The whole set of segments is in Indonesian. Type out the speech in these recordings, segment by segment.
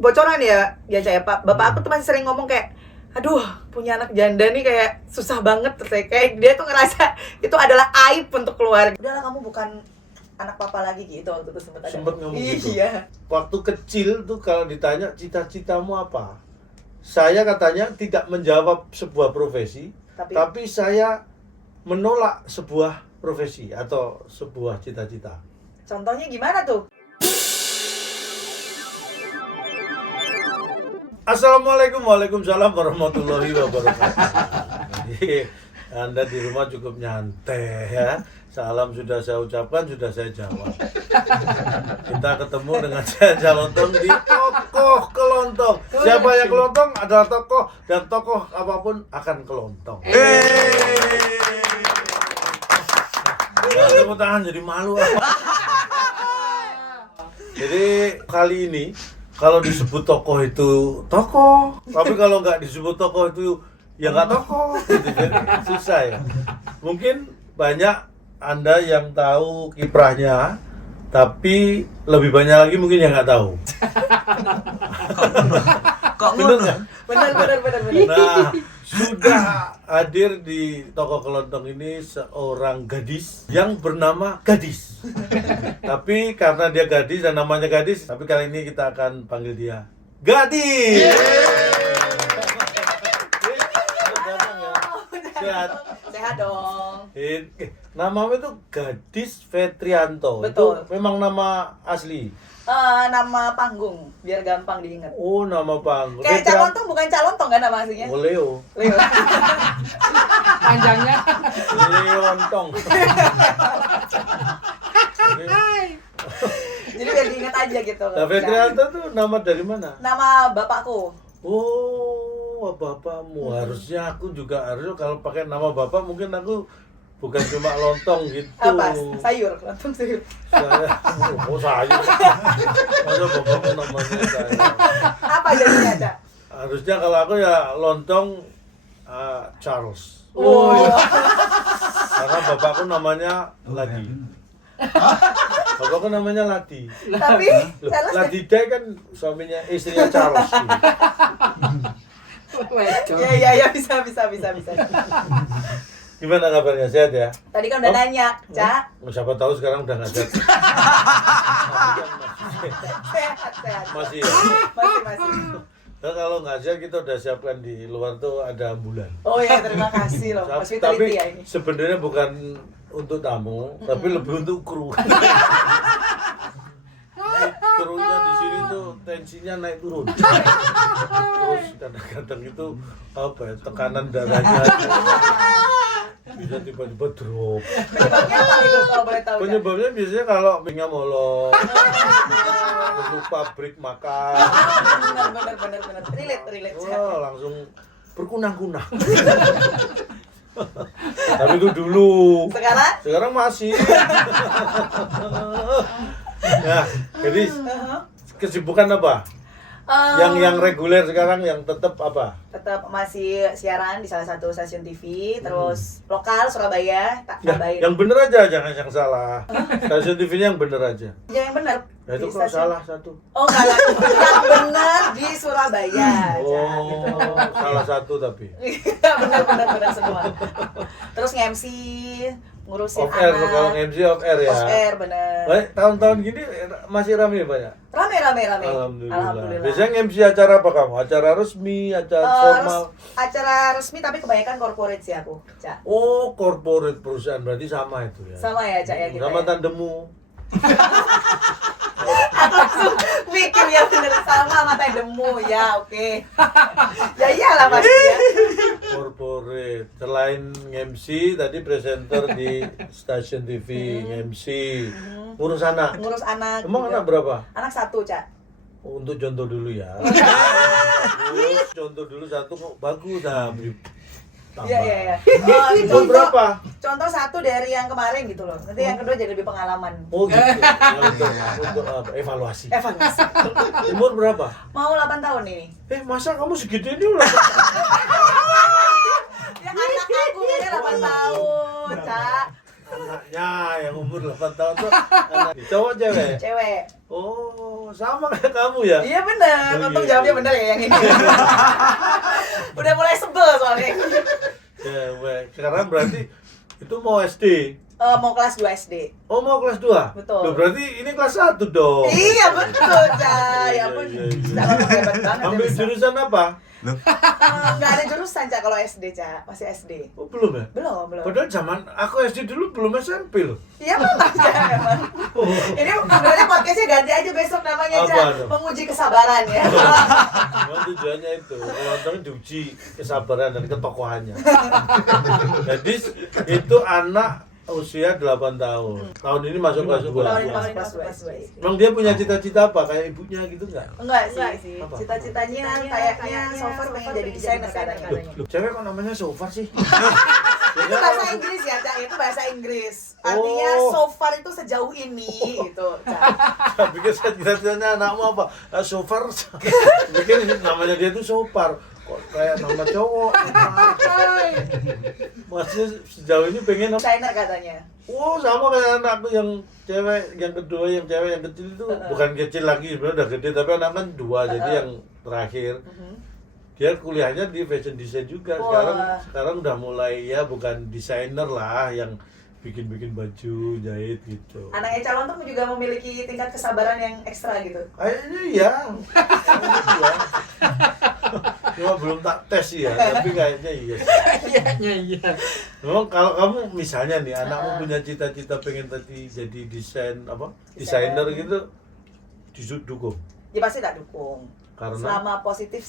bocoran ya Cak ya Pak. Bapak aku tuh masih sering ngomong kayak, aduh punya anak janda nih kayak susah banget. Kayak dia tuh ngerasa itu adalah aib untuk keluarga. Udahlah kamu bukan anak papa lagi gitu waktu itu sempet ngomong gitu. Iya. Waktu kecil tuh kalau ditanya cita-citamu apa, saya katanya tidak menjawab sebuah profesi, tapi saya menolak sebuah profesi atau sebuah cita-cita. Contohnya gimana tuh? Assalamualaikum, waalaikumsalam warahmatullahi wabarakatuh. Jadi Anda di rumah cukup nyantai ya. Salam sudah saya ucapkan, sudah saya jawab. Kita ketemu dengan saya Jalontong di Tokoh Kelontong. Siapa yang kelontong adalah tokoh, dan tokoh apapun akan kelontong. Tepuk tangan jadi malu. Jadi kali ini kalau disebut tokoh itu tokoh, tapi kalau nggak disebut tokoh itu ya nggak tokoh. Gitu. Jadi susah ya. Mungkin banyak Anda yang tahu kiprahnya, tapi lebih banyak lagi mungkin yang nggak tahu. Kok bener nggak? Bener. Nah, sudah hadir di Tokoh Kelontong ini seorang gadis yang bernama Gadis. Tapi karena dia gadis dan namanya Gadis, tapi kali ini kita akan panggil dia Gadis. Sehat dong. Namamu itu Gadis Fetrianto. Betul. Itu memang nama asli. Nama panggung biar gampang diingat. Oh, nama panggung. Kayak Cak Lontong bukan Cak Lontong kan nama aslinya? Oh, Leo. Panjangnya Leontong. Jadi biar diingat aja gitu. Nah, Fetrianto tuh nama dari mana? Nama bapakku. Oh, bapakmu. Harusnya aku juga harusnya kalau pakai nama bapak mungkin aku bukan cuma lontong gitu. Apa? Sayur, lontong sayur. Sayur. Masa bapakmu namanya sayur? Apa jadinya, Cak? Harusnya kalau aku ya lontong Charles. Oh. Karena bapakku namanya Ladi. Bapakku namanya Ladi. Tapi Charles Ladida kan suaminya istrinya Charles. Ya bisa. Gimana kabarnya? Sehat ya? Tadi kan udah nanya, Cak. Siapa tahu sekarang udah nggak sehat. Sehat. Masih ya? Masih. Nah, kalau nggak sehat kita udah siapkan di luar tuh ada ambulan. Oh ya, terima kasih loh. Tapi Hospitality ya ini. sebenarnya bukan untuk tamu, tapi lebih untuk kru. Krunya di sini tuh tensinya naik turun. Terus kadang-kadang itu apa ya, tekanan darahnya bisa tiba-tiba drop. Penyebabnya apa itu kalau boleh tahu? Cak? Penyebabnya biasanya kalau minyak molor, lupa break makan, Bener. Relate. Cak. wah langsung berkunang-kunang. Tapi itu dulu. Sekarang masih. Nah, jadi kesibukan apa? Yang reguler sekarang yang tetap apa? Tetap masih siaran di salah satu stasiun TV, terus lokal Surabaya, Yang bener aja, jangan yang salah. Stasiun TV-nya yang bener aja. Yang benar. Nah, itu Di kok stasiun- salah satu. Oh, salah. Yang benar di Surabaya. Oh, salah satu tapi. benar semua. Terus nge-MC, ngurusin Off air, anak. kalau MC off air ya. Off air, bener. Baik, tahun-tahun gini masih ramai banyak. Rame. Alhamdulillah. Biasanya MC acara apa kamu? Acara resmi, acara formal? Acara resmi tapi kebanyakan corporate sih aku, Cak. Oh, corporate perusahaan berarti sama itu ya. Sama ya, Cak ya kita. Sama Ya? tandemu. Aku langsung mikir ya bener sama tandemu ya, oke. Ya iyalah pasti ya. Corporate. Selain MC, tadi presenter di stasiun TV, MC. Ngurus anak. Ngurus anak. Emang juga. anak berapa? Anak 1, Cak. Untuk contoh dulu ya. Terus contoh dulu satu kok bagus dah. Iya. Umur berapa? Contoh 1 dari yang kemarin gitu loh. Nanti yang kedua jadi lebih pengalaman. Oh gitu. Ya, untuk apa? Evaluasi. Evaluasi. Umur berapa? Mau 8 tahun ini. Masa kamu segitu ini udah? Ya anak aku umurnya 8 tahun, Cak. Anaknya yang umur 8 tahun tuh anak cowok cewek? Cewek. Oh, sama kayak kamu ya? Iya bener, Oh, untung iya, jawabnya iya. bener ya yang ini. Udah mulai sebel soalnya. Cewek. Sekarang berarti itu mau SD? Mau kelas 2 SD. Oh, mau kelas 2? Betul. Loh, berarti ini kelas 1 dong? Iya betul, Cak. Ya ampun, Iya, iya, iya. Cak lo hebat banget. Ambil jurusan apa? Nggak ada jurusan, Cak, kalau SD, Cak. Masih SD. Oh, belum ya? Belum. Padahal zaman aku SD dulu belum SMP loh. Iya memang, Cak, memang. Oh. Ini sebenarnya podcastnya ganti aja besok namanya, Apa Cak. tuh? Menguji kesabaran ya. Memang tujuannya itu, nonton diuji kesabaran dan ketokohannya. Jadi itu anak usia 8 tahun. Tahun ini masuk kelas Tahun 2. ini masuk kelas 2 SD. Emang dia punya cita-cita apa? Kayak ibunya gitu nggak? Enggak sih. Apa? Cita-citanya kayaknya so far pengen jadi desainer katanya. Loh, cewek kok namanya Sofar sih? Itu bahasa Inggris ya, Cak. Itu bahasa Inggris. Artinya Oh. so far itu sejauh ini gitu, Cak. Saya pikir cita-citanya anakmu apa? Sofar. Pikir namanya dia tuh Sofar. Kok kayak nama cowok? Masih sejauh ini pengen apa? Desainer katanya. Oh, sama kayak anakku yang cewek, yang kedua, yang cewek yang kecil itu bukan kecil lagi, sebenarnya udah gede, tapi anak kan 2, jadi yang terakhir dia kuliahnya di fashion design juga. Wah. Sekarang udah mulai ya bukan desainer lah, yang bikin baju, jahit gitu. Anaknya calon tuh juga memiliki tingkat kesabaran yang ekstra gitu. Kayaknya iya. Kayaknya iya. Cuma belum tak tes sih ya, tapi kayaknya iya. Iya. Memang kalau kamu misalnya nih anakmu punya cita-cita pengen tadi jadi desainer gitu, didukung. Ya pasti tak dukung. Karena Selama positif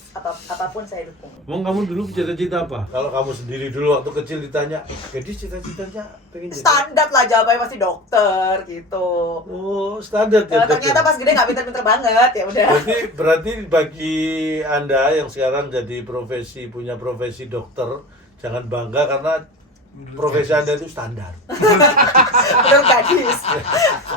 apapun saya dukung. emang kamu dulu cita-cita apa? Kalau kamu sendiri dulu waktu kecil ditanya, jadi cita-citanya pengen jadi Standar lah jawabannya pasti dokter gitu. Oh, standar ya. Ternyata pas gede nggak pinter-pinter banget ya udah. Berarti bagi Anda yang sekarang jadi punya profesi dokter, jangan bangga karena profesi Anda itu standar. Belum gadis.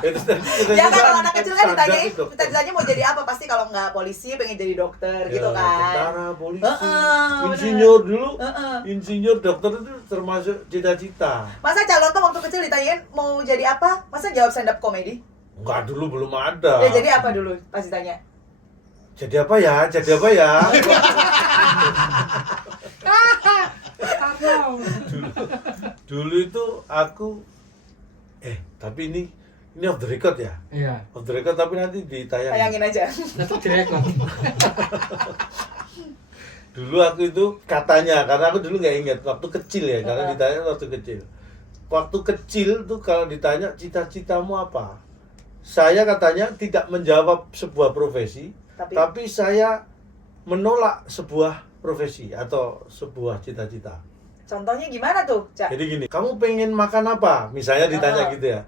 Itu tadi Ya kan kalau anak kecil kan standar ditanyain itu dokter. cita-citanya mau jadi apa, pasti kalau nggak polisi pengen jadi dokter Ya, gitu kan. tentara, polisi, Bener. insinyur dulu. Heeh. Insinyur, dokter itu termasuk cita-cita. Masa calon tuh waktu kecil ditanyain mau jadi apa? Masa jawab stand up comedy? Enggak, dulu belum ada. Ya jadi apa dulu pas ditanya? Jadi apa ya? Jadi apa ya? Dulu itu aku tapi ini off the record ya? Iya. Off the record tapi nanti ditayang. Tayangin aja. Tetap direkod. Dulu aku itu katanya, karena aku dulu nggak ingat waktu kecil ya, karena ditanya waktu kecil. Waktu kecil tuh kalau ditanya cita-citamu apa, saya katanya tidak menjawab sebuah profesi, tapi saya menolak sebuah profesi atau sebuah cita-cita. Contohnya gimana tuh, Cak? Jadi gini, kamu pengen makan apa? Misalnya ditanya gitu ya.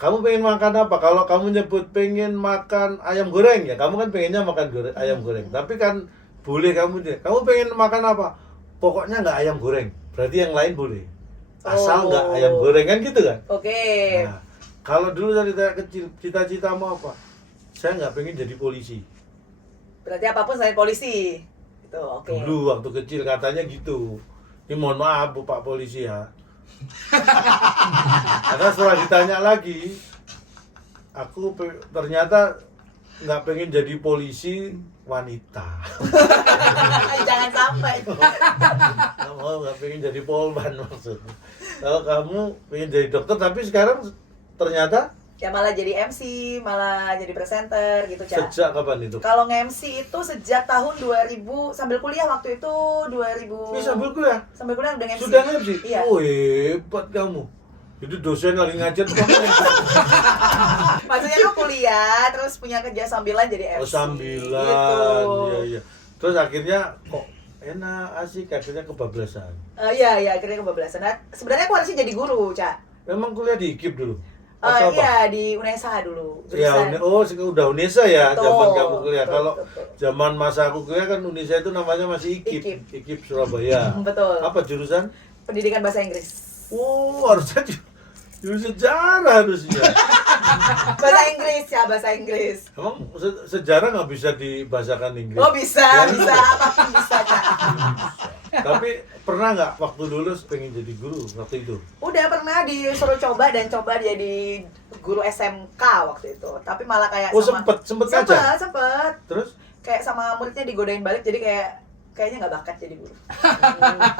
Kamu pengen makan apa? Kalau kamu nyebut pengen makan ayam goreng ya, kamu kan pengennya makan ayam goreng. Tapi kan boleh kamu pengen makan apa? Pokoknya nggak ayam goreng. Berarti yang lain boleh. Asal nggak ayam goreng kan gitu kan? Oke. Nah, kalau dulu dari kecil cita-citamu apa? Saya nggak pengen jadi polisi. Berarti apapun selain polisi. Itu oke. Dulu waktu kecil katanya gitu. Ini mohon maaf Bu Pak Polisi ya. Karena setelah ditanya lagi, aku ternyata nggak pengen jadi polisi wanita. Jangan sampai. Nggak pengen jadi polman maksudnya. Kalau kamu pengen jadi dokter, tapi sekarang ternyata Ya malah jadi MC, malah jadi presenter gitu, Cak. sejak kapan itu? Kalau nge-MC itu sejak tahun 2000 sambil kuliah waktu itu 2000. Ini sambil kuliah? Sambil kuliah udah nge-MC. Sudah nge-MC? Iya. Oh hebat kamu. Jadi dosen lagi ngajar kamu nge-MC. Maksudnya tuh kuliah terus punya kerja sambilan jadi MC. Oh sambilan, Gitu. iya. Terus akhirnya kok enak, asik, akhirnya kebablasan. Iya, akhirnya kebablasan. Nah, sebenarnya aku harusnya jadi guru, Cak. Emang kuliah di IKIP dulu? Atau apa? Iya, di UNESA dulu. Ya, udah UNESA ya Betul, zaman kamu kuliah. betul, Kalau betul. zaman masa aku kuliah kan UNESA itu namanya masih IKIP. IKIP Surabaya. Betul. Apa jurusan? Pendidikan bahasa Inggris. Oh, harusnya jurusan sejarah harusnya. Bahasa Inggris ya, bahasa Inggris. Emang sejarah nggak bisa dibahasakan Inggris? Oh bisa, Ya, bisa, apapun bisa, Cak. Tapi pernah nggak waktu lulus pengen jadi guru waktu itu? Udah pernah disuruh coba jadi guru SMK waktu itu. Tapi malah kayak Oh sempet aja. Sempet. Terus? Kayak sama muridnya digodain balik, jadi kayaknya nggak bakat jadi guru.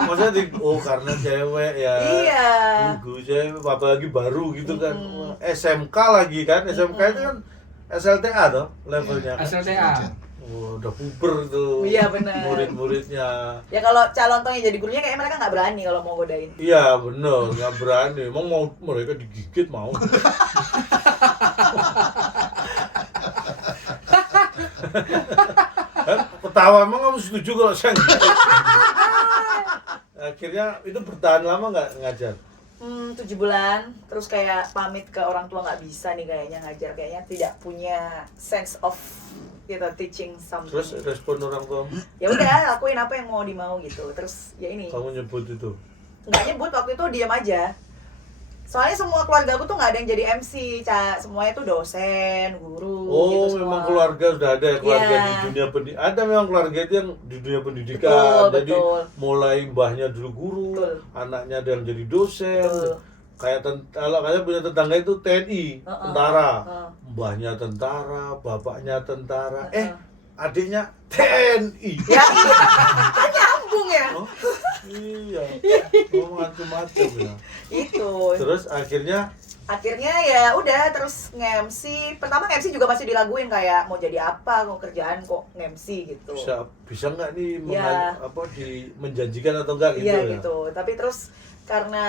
Maksudnya karena cewek ya. Iya. Guru cewek, apalagi baru gitu kan. SMK lagi kan, SMK itu kan SLTA toh levelnya kan. SLTA. Oh, udah puber tuh. Iya, benar. Murid-muridnya. Ya kalau calon toh yang jadi gurunya kayaknya mereka nggak berani kalau mau godain. Iya bener, nggak berani. Emang mau mereka digigit mau. Ketawa emang kamu setuju kalau saya ngigit? Akhirnya itu bertahan lama nggak ngajar? 7 bulan, terus kayak pamit ke orang tua nggak bisa nih kayaknya ngajar, kayaknya tidak punya sense of gitu teaching something. Terus respon orang tua? Ya udah, lakuin apa yang mau dimau gitu. Terus ya ini. Kamu nyebut itu? Nggak nyebut, waktu itu diam aja. Soalnya semua keluarga aku tuh nggak ada yang jadi MC, Ca. Semuanya tuh dosen, guru, Oh, gitu semua. memang keluarga sudah ada ya, keluarga Iya. di dunia pendidikan. Ada memang keluarga itu yang di dunia pendidikan. Betul, Jadi betul. mulai mbahnya dulu guru, Betul. anaknya ada yang jadi dosen. Betul. Kayak kalau kayak punya tetangga itu TNI, tentara. Heeh. Mbahnya tentara, bapaknya tentara. Heeh. Adiknya TNI. Ya iya, kan nyambung ya. Oh, iya. Oh, macam-macam ya. Itu. Terus akhirnya Ya udah terus nge-MC. Pertama nge-MC juga masih dilaguin kayak mau jadi apa, mau kerjaan kok nge-MC gitu. bisa nggak nih Iya. menjanjikan atau enggak gitu Iya ya? gitu. Tapi terus karena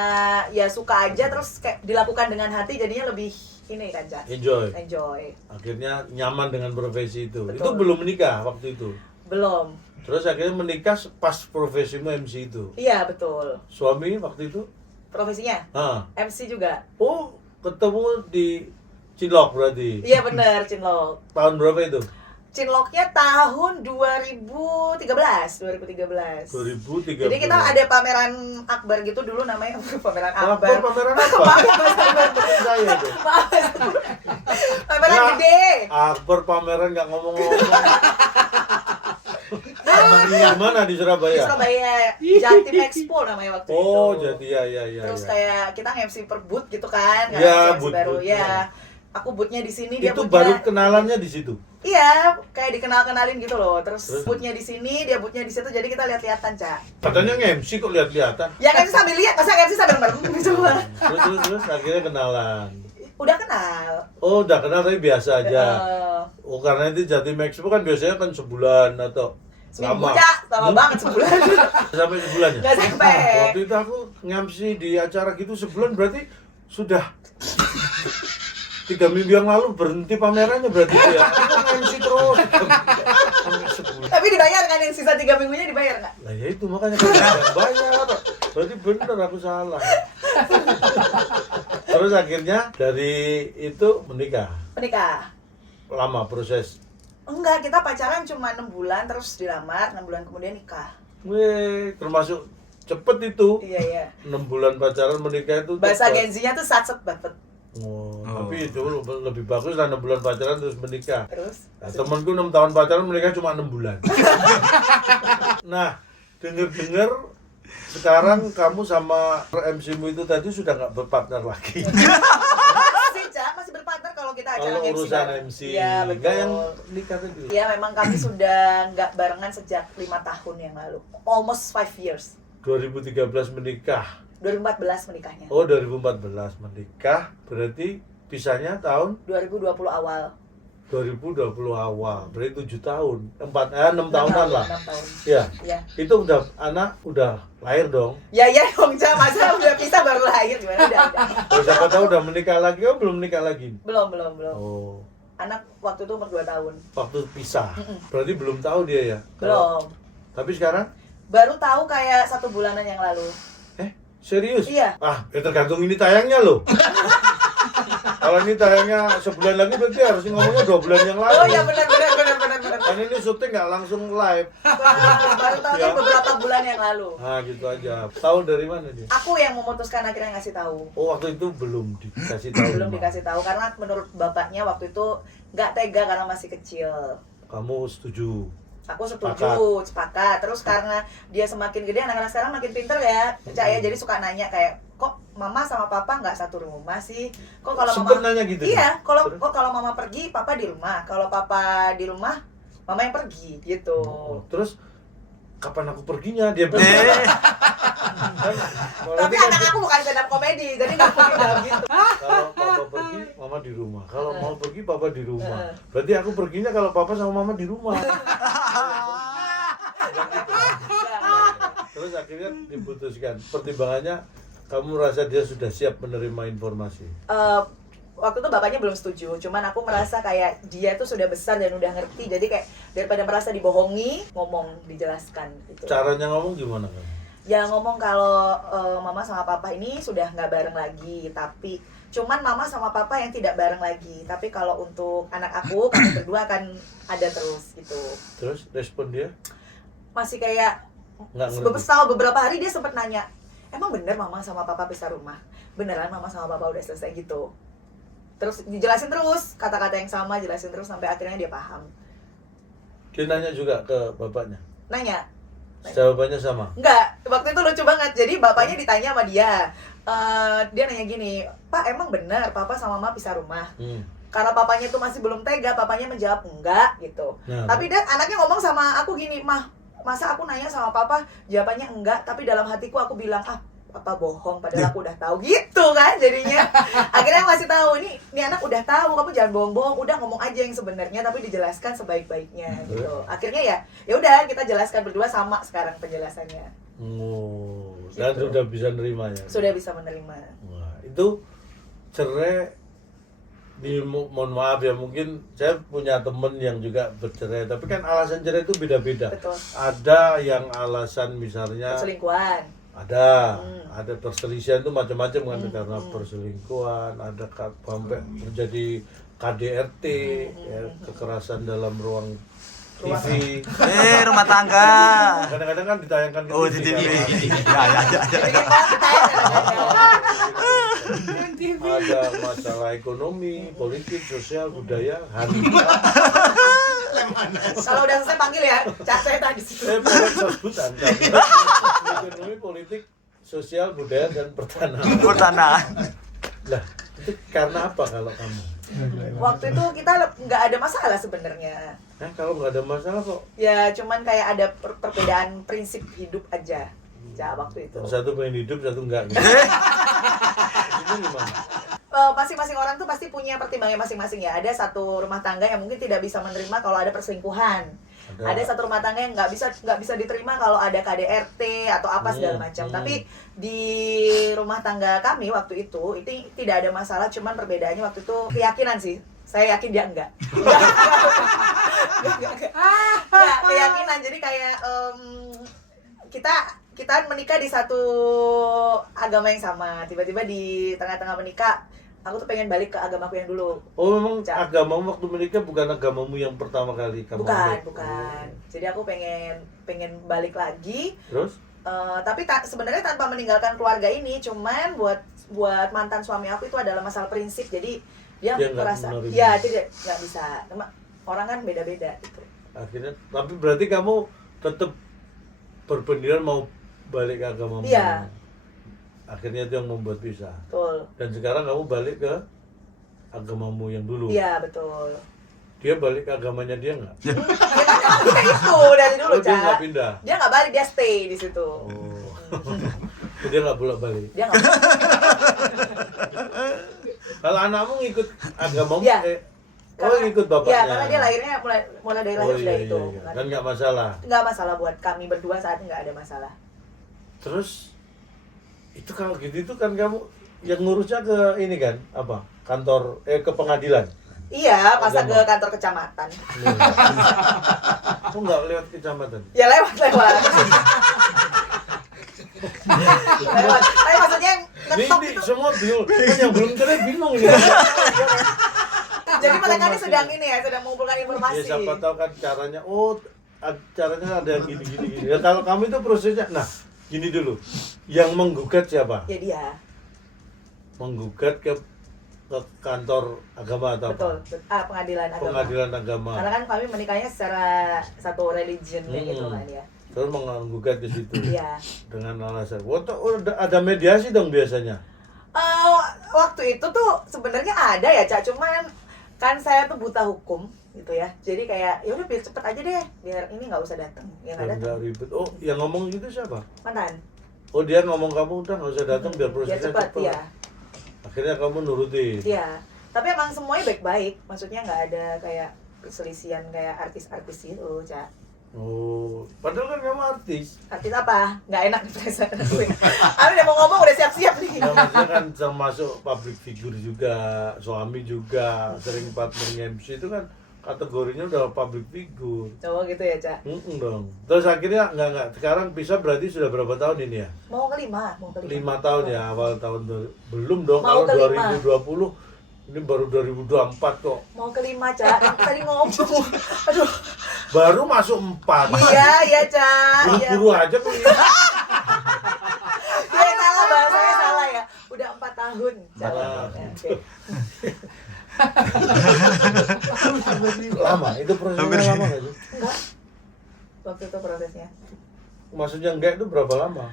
ya suka aja terus kayak dilakukan dengan hati jadinya lebih ini kan, Ca. Enjoy. Akhirnya nyaman dengan profesi itu. Betul. Itu belum menikah waktu itu. belum. Terus akhirnya menikah pas profesimu MC itu. Iya, betul. Suami waktu itu? Profesinya Ah. MC juga. Oh, ketemu di Cilok berarti. Iya benar, Cinlok. Tahun berapa itu? Cinloknya tahun 2013. 2013. Jadi kita ada pameran akbar gitu dulu namanya pameran Akbar, akbar. pameran apa? Temen saya tuh. Pameran Ya. gede. Akbar pameran nggak ngomong-ngomong. Di mana di Di Surabaya? Surabaya, Jatim Expo namanya waktu itu. Oh, jadi ya. Terus kayak kita MC per booth gitu kan, Ya, MC booth, baru booth, ya. ya. Aku bootnya di sini, dia Itu bootnya. baru kenalannya di situ. Iya, kayak dikenal-kenalin gitu loh. Terus Terus? bootnya di sini, dia bootnya di situ, jadi kita lihat-lihatan, Ca. Katanya nge-MC kok lihat-lihatan. Ya MC sambil lihat, masa MC sambil merem gitu mah. Terus akhirnya kenalan. Udah kenal. Oh, udah kenal tapi biasa aja. Eh, Oh, karena itu Jatim Expo kan biasanya kan sebulan atau seminggu, lama. Ca, lama banget sebulan. Sampai sebulan ya? Nggak sampai. Waktu itu aku nge-MC di acara gitu sebulan berarti sudah 3 minggu yang lalu berhenti pamerannya berarti itu ya. Aku nge-MC terus. Sampai sebulan. Tapi dibayar kan yang sisa 3 minggunya dibayar nggak? Lah ya itu makanya kan nggak bayar. Berarti bener aku salah. Terus akhirnya dari itu menikah. Menikah. Lama proses. Enggak, kita pacaran cuma 6 bulan terus dilamar, 6 bulan kemudian nikah. Weh, termasuk cepet itu. Iya. 6 bulan pacaran menikah itu Bahasa cepet. Gen Z-nya tuh satset banget. Oh, tapi itu lebih bagus lah 6 bulan pacaran terus menikah. Terus? Nah, temanku 6 tahun pacaran menikah cuma 6 bulan. Nah, denger-denger sekarang kamu sama MC-mu itu tadi sudah nggak berpartner lagi. Masih, Ca, masih berpartner kalau kita acara Kalau MC. urusan bareng. MC, Iya, nggak betul. yang nikah tadi. Iya, memang kami sudah nggak barengan sejak 5 tahun yang lalu. Almost 5 years. 2013 menikah. 2014 menikahnya. Oh, 2014 menikah, berarti pisahnya tahun 2020 awal. 2020 awal, berarti 7 tahun, 6 tahunan lah. 6 tahun. Ya, Iya. itu udah anak udah lahir dong. Ya dong, Ca, masa udah pisah baru lahir gimana udah. Kalau siapa tahu udah menikah lagi, oh belum menikah lagi. Belum. Oh, Anak waktu itu umur 2 tahun. waktu pisah, berarti belum tahu dia ya. Belum. Tapi sekarang, Baru tahu kayak 1 bulanan yang lalu. serius? Iya. Ah, ya tergantung ini tayangnya loh. Kalau ini tayangnya sebulan lagi berarti harus ngomongnya 2 bulan yang lalu. Oh iya benar. Kan ini syuting nggak langsung live. Baru tahu Ya. beberapa bulan yang lalu. Nah gitu aja. Tahu dari mana dia? Aku yang memutuskan akhirnya ngasih tahu. Oh waktu itu belum dikasih tahu. Belum dikasih tahu karena menurut bapaknya waktu itu nggak tega karena masih kecil. Kamu setuju? Aku setuju, sepakat. Terus karena dia semakin gede, anak-anak sekarang makin pinter ya, Cak ya. Jadi suka nanya kayak, kok mama sama papa nggak satu rumah sih? Kok kalau Sempet mama nanya gitu? iya, kok kalau mama pergi, papa di rumah. Kalau papa di rumah, mama yang pergi gitu. Terus kapan aku perginya? Dia pergi. Kan, Tapi anak aku bukan stand up komedi, jadi nggak mungkin dalam gitu. kalau papa pergi, mama di rumah. Kalau mau pergi, papa di rumah. Berarti aku perginya kalau papa sama mama di rumah. Terus akhirnya diputuskan. Pertimbangannya, kamu merasa dia sudah siap menerima informasi? Waktu itu bapaknya belum setuju, cuman aku merasa kayak dia tuh sudah besar dan udah ngerti, jadi kayak daripada merasa dibohongi, ngomong, dijelaskan gitu. Caranya ngomong gimana kan? Ya ngomong kalau mama sama papa ini sudah nggak bareng lagi, tapi cuman mama sama papa yang tidak bareng lagi. Tapi kalau untuk anak aku, kami berdua akan ada terus gitu. Terus respon dia? Masih kayak Nggak ngerti. setelah beberapa hari dia sempat nanya, emang bener mama sama papa pisah rumah? Beneran mama sama papa udah selesai gitu? Terus dijelasin terus, kata-kata yang sama jelasin terus sampai akhirnya dia paham. Dia nanya juga ke bapaknya? Nanya. Jawabannya sama? Enggak, waktu itu lucu banget. Jadi bapaknya ditanya sama dia. Dia nanya gini, Pak emang bener papa sama mama pisah rumah? Karena papanya tuh masih belum tega, papanya menjawab enggak gitu. Nah, Tapi dia anaknya ngomong sama aku gini, Mah, masa aku nanya sama papa jawabannya enggak, tapi dalam hatiku aku bilang, papa bohong padahal aku udah tahu gitu kan jadinya. Akhirnya aku masih tahu ini anak udah tahu, kamu jangan bohong-bohong, udah ngomong aja yang sebenarnya tapi dijelaskan sebaik-baiknya gitu. Akhirnya ya udah kita jelaskan berdua sama sekarang penjelasannya. Dan Gitu. sudah bisa nerimanya. Sudah bisa menerima. Wah, itu cerai mohon maaf ya, mungkin saya punya temen yang juga bercerai, tapi kan alasan cerai itu beda-beda. Betul. Ada yang alasan misalnya Selingkuhan. ada perselisihan itu macam-macam kan, karena perselingkuhan, ada sampai terjadi KDRT, ya, kekerasan dalam ruang TV. Rumah tangga. Kadang-kadang kan ditayangkan ke Oh, TV, di TV. kan. Ya. Jadi kan kita Ada masalah ekonomi, politik, sosial, budaya, hari. kalau udah selesai panggil ya, Cak saya tadi situ. Saya boleh sebutan ekonomi, politik, sosial, budaya, dan pertanahan. Pertanahan. Lah, itu karena apa kalau kamu? Waktu itu kita nggak ada masalah sebenarnya. Nah, kalau nggak ada masalah kok. Ya cuman kayak ada perbedaan prinsip hidup aja. Ya waktu itu. Satu pengen hidup, satu enggak. Gitu. Itu gimana? Masing-masing orang tuh pasti punya pertimbangan masing-masing ya. Ada satu rumah tangga yang mungkin tidak bisa menerima kalau ada perselingkuhan. Ada satu rumah tangga yang nggak bisa diterima kalau ada KDRT atau apa segala macam. Tapi di rumah tangga kami waktu itu tidak ada masalah, cuman perbedaannya waktu itu keyakinan sih. Saya yakin dia enggak. Enggak. Ya, keyakinan. Jadi kayak kita menikah di satu agama yang sama. Tiba-tiba di tengah-tengah menikah, aku tuh pengen balik ke agamaku yang dulu. Oh, memang agamamu waktu menikah bukan agamamu yang pertama kali kamu ambil? Bukan. Jadi aku pengen balik lagi. Terus? Tapi sebenarnya tanpa meninggalkan keluarga ini, cuman buat mantan suami aku itu adalah masalah prinsip. Jadi dia merasa ya tidak nggak bisa. Orang kan beda-beda gitu. Akhirnya, tapi berarti kamu tetap berpendidikan mau balik ke agamamu. Iya. Akhirnya itu yang membuat pisah. Betul. Dan sekarang kamu balik ke agamamu yang dulu. Iya, betul. Dia balik ke agamanya dia nggak? Dia itu dari dulu, Oh, dia nggak Cak. pindah? Dia nggak balik, dia stay di situ. Oh. Dia nggak bolak balik. Dia nggak Kalau anakmu ngikut agamamu, Iya. ngikut bapaknya. Iya, karena dia lahirnya mulai dari lahir sudah itu. Iya. Dan nggak masalah. Nggak masalah buat kami berdua saat ini, nggak ada masalah. Terus itu kalau gitu itu kan kamu yang ngurusnya ke ini kan apa? Kantor ke pengadilan. Iya, masa Agama. ke kantor kecamatan. Kamu nggak lewat kecamatan? Ya lewat. Lewat. Tapi maksudnya yang ngetok Ini itu. semua bingung. Kan yang belum cerai bingung ini. Jadi mereka ini sedang mengumpulkan informasi. Ya siapa tahu kan caranya. Oh, caranya ada yang gini. Ya kalau kami itu prosesnya. Nah, gini dulu. Yang menggugat siapa? Ya dia. Menggugat ke ke kantor agama atau Betul. apa? Pengadilan agama. Pengadilan agama. Karena kan kami menikahnya secara satu religion kayak gitu kan ya. Terus menggugat di situ. Iya. Dengan alasan, ada mediasi dong biasanya. Waktu itu tuh sebenarnya ada ya, Cak, cuman kan saya tuh buta hukum gitu ya. Jadi kayak ya udah biar cepet aja deh, biar ini nggak usah datang. Ya nggak Nggak datang. ribet. Oh, yang ngomong gitu siapa? Mantan. Oh, dia ngomong kamu udah nggak usah datang biar Biar prosesnya cepet, cepet. ya. Akhirnya kamu nurutin. Iya. Tapi emang semuanya baik-baik. Maksudnya nggak ada kayak perselisihan kayak artis-artis gitu, Cak. Oh, padahal kan kamu artis. Artis apa? Nggak enak diperiksa. Aku udah mau ngomong udah siap-siap nih. Ya, maksudnya kan termasuk public figure juga, suami juga, sering partner MC itu kan kategorinya udah public figure. Oh gitu ya, Cak. Dong. Terus akhirnya enggak. Sekarang pisah berarti sudah berapa tahun ini ya? Mau kelima. 5 tahun ya, awal tahun belum dong. Mau Kalau kelima. 2020 ini baru 2024 kok. Mau kelima, Cak. Kan tadi ngomong. Aduh. Baru masuk 4. Iya, Cak. Iya. Buru-buru aja tuh. Ya salah, bahasanya salah ya. Udah 4 tahun. Cak. Salah. Oke. Lama, itu prosesnya lama nggak sih? Enggak. Waktu itu prosesnya. Maksudnya enggak itu berapa lama?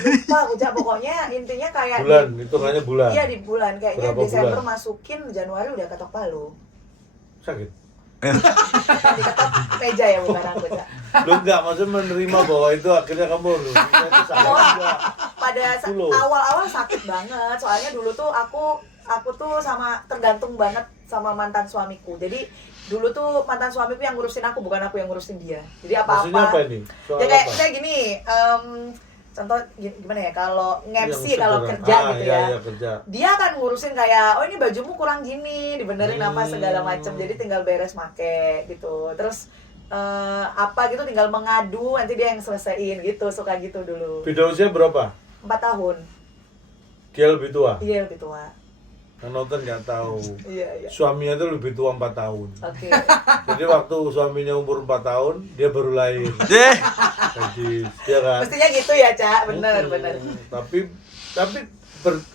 Lupa aku, Cak. Pokoknya intinya kayak Bulan, hitungannya bulan. Iya, di bulan. Kayaknya Berapa Desember bulan? masukin, Januari udah ketok palu. Sakit. Diketok meja ya, bukan aku, Cak. Lu enggak, maksudnya menerima bahwa itu akhirnya kamu itu sakit Oh, juga. pada Itu loh. awal-awal sakit banget. Soalnya dulu tuh aku tuh sama tergantung banget sama mantan suamiku. Jadi dulu tuh mantan suamiku yang ngurusin aku, bukan aku yang ngurusin dia. Jadi Maksudnya apa-apa. apa ini? Soal Ya kayak apa? kayak gini, contoh gimana ya, kalau nge-MC, Yang kalau sederhana. kerja gitu iya, ya. iya, kerja. Dia akan ngurusin kayak, oh ini bajumu kurang gini, dibenerin apa segala macam. Jadi tinggal beres make gitu. Terus apa gitu tinggal mengadu, nanti dia yang selesaiin gitu, suka gitu dulu. Beda usia berapa? 4 tahun. Dia lebih tua. Iya, lebih tua. Yang nonton nggak tahu. Iya. Suaminya itu lebih tua 4 tahun. Oke. Jadi waktu suaminya umur 4 tahun, dia baru lahir. Deh. Jadi, dia kan. Mestinya gitu ya, Cak. Bener, Mm-mm. bener. Tapi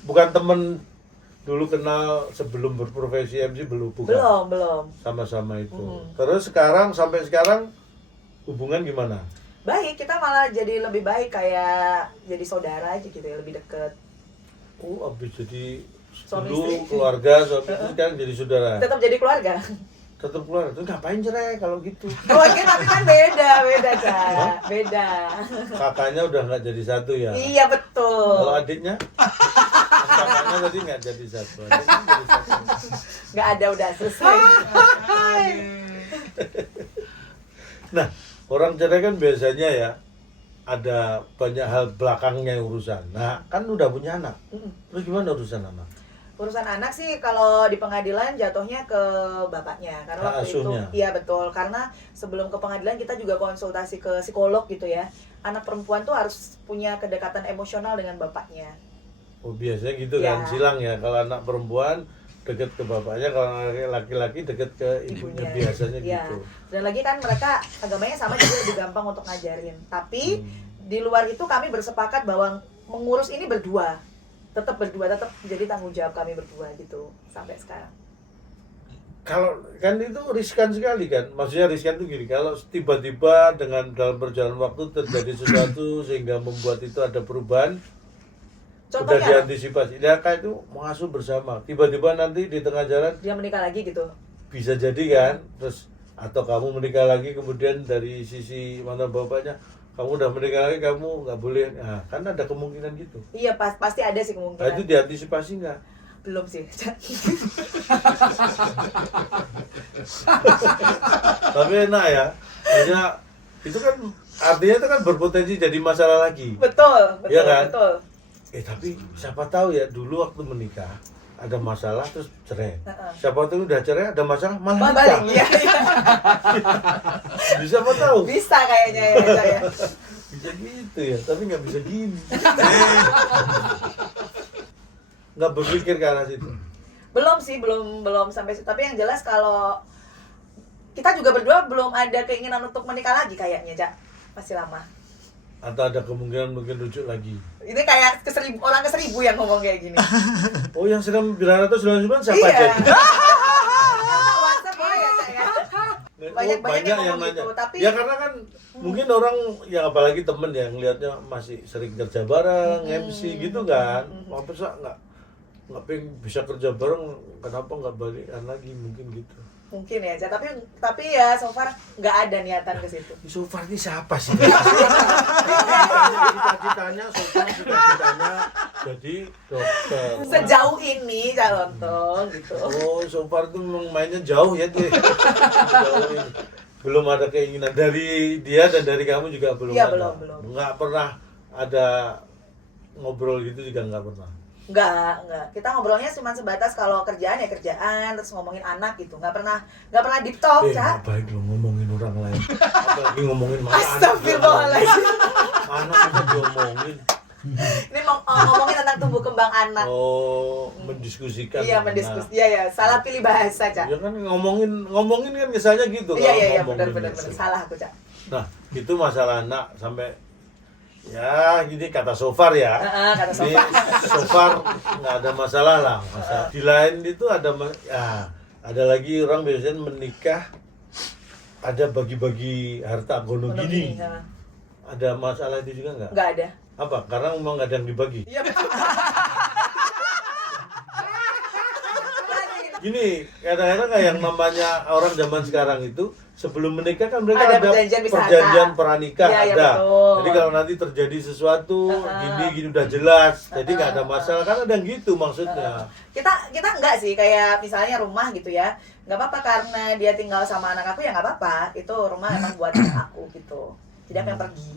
bukan temen dulu kenal sebelum berprofesi MC belum, bukan. Belum. Sama-sama itu. Mm. Terus sampai sekarang hubungan gimana? Baik, kita malah jadi lebih baik, kayak jadi saudara aja gitu ya, lebih deket. Oh, habis jadi Suami dulu istri. keluarga, suami istri sekarang jadi saudara. Tetap jadi keluarga. Tetap keluarga. Terus ngapain cerai kalau gitu? Oh, tapi kan beda, Cak. Beda. Kakaknya udah nggak jadi satu ya? Iya, betul. Kalau adiknya? Kakaknya tadi nggak jadi satu. Adiknya jadi satu. Nggak ada, udah selesai. Nah, orang cerai kan biasanya ya ada banyak hal belakangnya urusan. Nah, kan udah punya anak. Terus gimana urusan anak? Urusan anak sih kalau di pengadilan jatuhnya ke bapaknya, karena Hak waktu asuhnya. itu iya betul, karena sebelum ke pengadilan kita juga konsultasi ke psikolog gitu ya. Anak perempuan tuh harus punya kedekatan emosional dengan bapaknya. Oh, biasanya gitu Ya. kan, silang ya. Kalau anak perempuan deket ke bapaknya, kalau laki-laki deket ke ibunya, biasanya Ya. gitu. Dan lagi kan mereka agamanya sama, jadi lebih gampang untuk ngajarin. Tapi di luar itu kami bersepakat bahwa mengurus ini berdua. Tetap jadi tanggung jawab kami berdua gitu sampai sekarang. Kalau kan itu riskan sekali kan, maksudnya riskan itu gini, kalau tiba-tiba dalam perjalanan waktu terjadi sesuatu sehingga membuat itu ada perubahan, udah Contohnya diantisipasi. Ya kayak itu mengasuh bersama, tiba-tiba nanti di tengah jalan dia menikah lagi gitu. bisa jadi kan, terus atau kamu menikah lagi kemudian dari sisi mantan bapaknya, kamu udah menikah lagi, kamu nggak boleh, nah, kan ada kemungkinan gitu. Iya, pasti ada sih Nah, kemungkinan. itu diantisipasi nggak? Belum sih. Tapi enak ya, maksudnya itu kan artinya itu kan berpotensi jadi masalah lagi. betul, Iya kan? betul. Tapi siapa tahu ya, dulu waktu menikah ada masalah terus cerai. Heeh. Siapa tahu udah cerai ada masalah malah Balik, nikah. iya. Bisa apa tahu? Bisa kayaknya ya, Cak, ya. Bisa gitu ya, tapi nggak bisa gini. Nggak berpikir ke arah situ. Belum sih, belum sampai situ. Tapi yang jelas kalau kita juga berdua belum ada keinginan untuk menikah lagi kayaknya, Cak. Masih lama. Atau ada kemungkinan mungkin rujuk lagi? Ini kayak orang ke 1000 yang ngomong kayak gini. Oh, yang 999 siapa Iya. aja? WhatsApp boleh ya, Cak, ya? Banyak yang ngomong gitu, tapi- ya karena kan mungkin orang ya apalagi temen ya ngelihatnya masih sering kerja bareng, MC gitu kan. Apa sih nggak pengen bisa kerja bareng, kenapa nggak balikan lagi mungkin gitu. Mungkin ya, Cak. Tapi ya so far nggak ada niatan ke situ. So far ini siapa sih? Cita-citanya jadi dokter. Sejauh ini Cak Lontong gitu. Oh, so far itu memang mainnya jauh ya tuh. Jauh ini. Belum ada keinginan dari dia dan dari kamu juga belum Iya, ada. belum. Nggak pernah ada ngobrol gitu juga nggak pernah. Enggak. Kita ngobrolnya cuma sebatas kalau kerjaan ya kerjaan, terus ngomongin anak gitu. Nggak pernah deep talk, Cak. Nggak baik lo ngomongin orang lain. Apalagi ngomongin mana anak. Astagfirullahaladzim. Anak kita diomongin. Ini ngomongin tentang tumbuh kembang anak. Oh, mendiskusikan. Iya, mendiskusi. Iya, salah pilih bahasa, Cak. Ya kan ngomongin kan kesannya gitu. Iya, kalau ngomongin benar. gitu. Salah aku, Cak. Nah, itu masalah anak sampai ya gini kata so far ya. Kata so Ini far. so far nggak ada masalah lah. Di lain itu ada lagi orang biasanya menikah ada bagi-bagi harta gono Untuk gini. ini, ya. Ada masalah itu juga nggak? Nggak ada. Apa? Karena memang nggak ada yang dibagi. Iya, betul. Gini, kadang-kadang kayak yang namanya orang zaman sekarang itu sebelum menikah kan mereka Ada ada perjanjian wisata. perjanjian pranikah Iya, ada. betul. Jadi kalau nanti terjadi sesuatu gini udah jelas, jadi nggak ada masalah kan ada yang gitu maksudnya. Kita enggak sih, kayak misalnya rumah gitu ya, nggak apa-apa karena dia tinggal sama anak aku ya nggak apa-apa, itu rumah emang buat anak aku gitu, tidak yang pergi.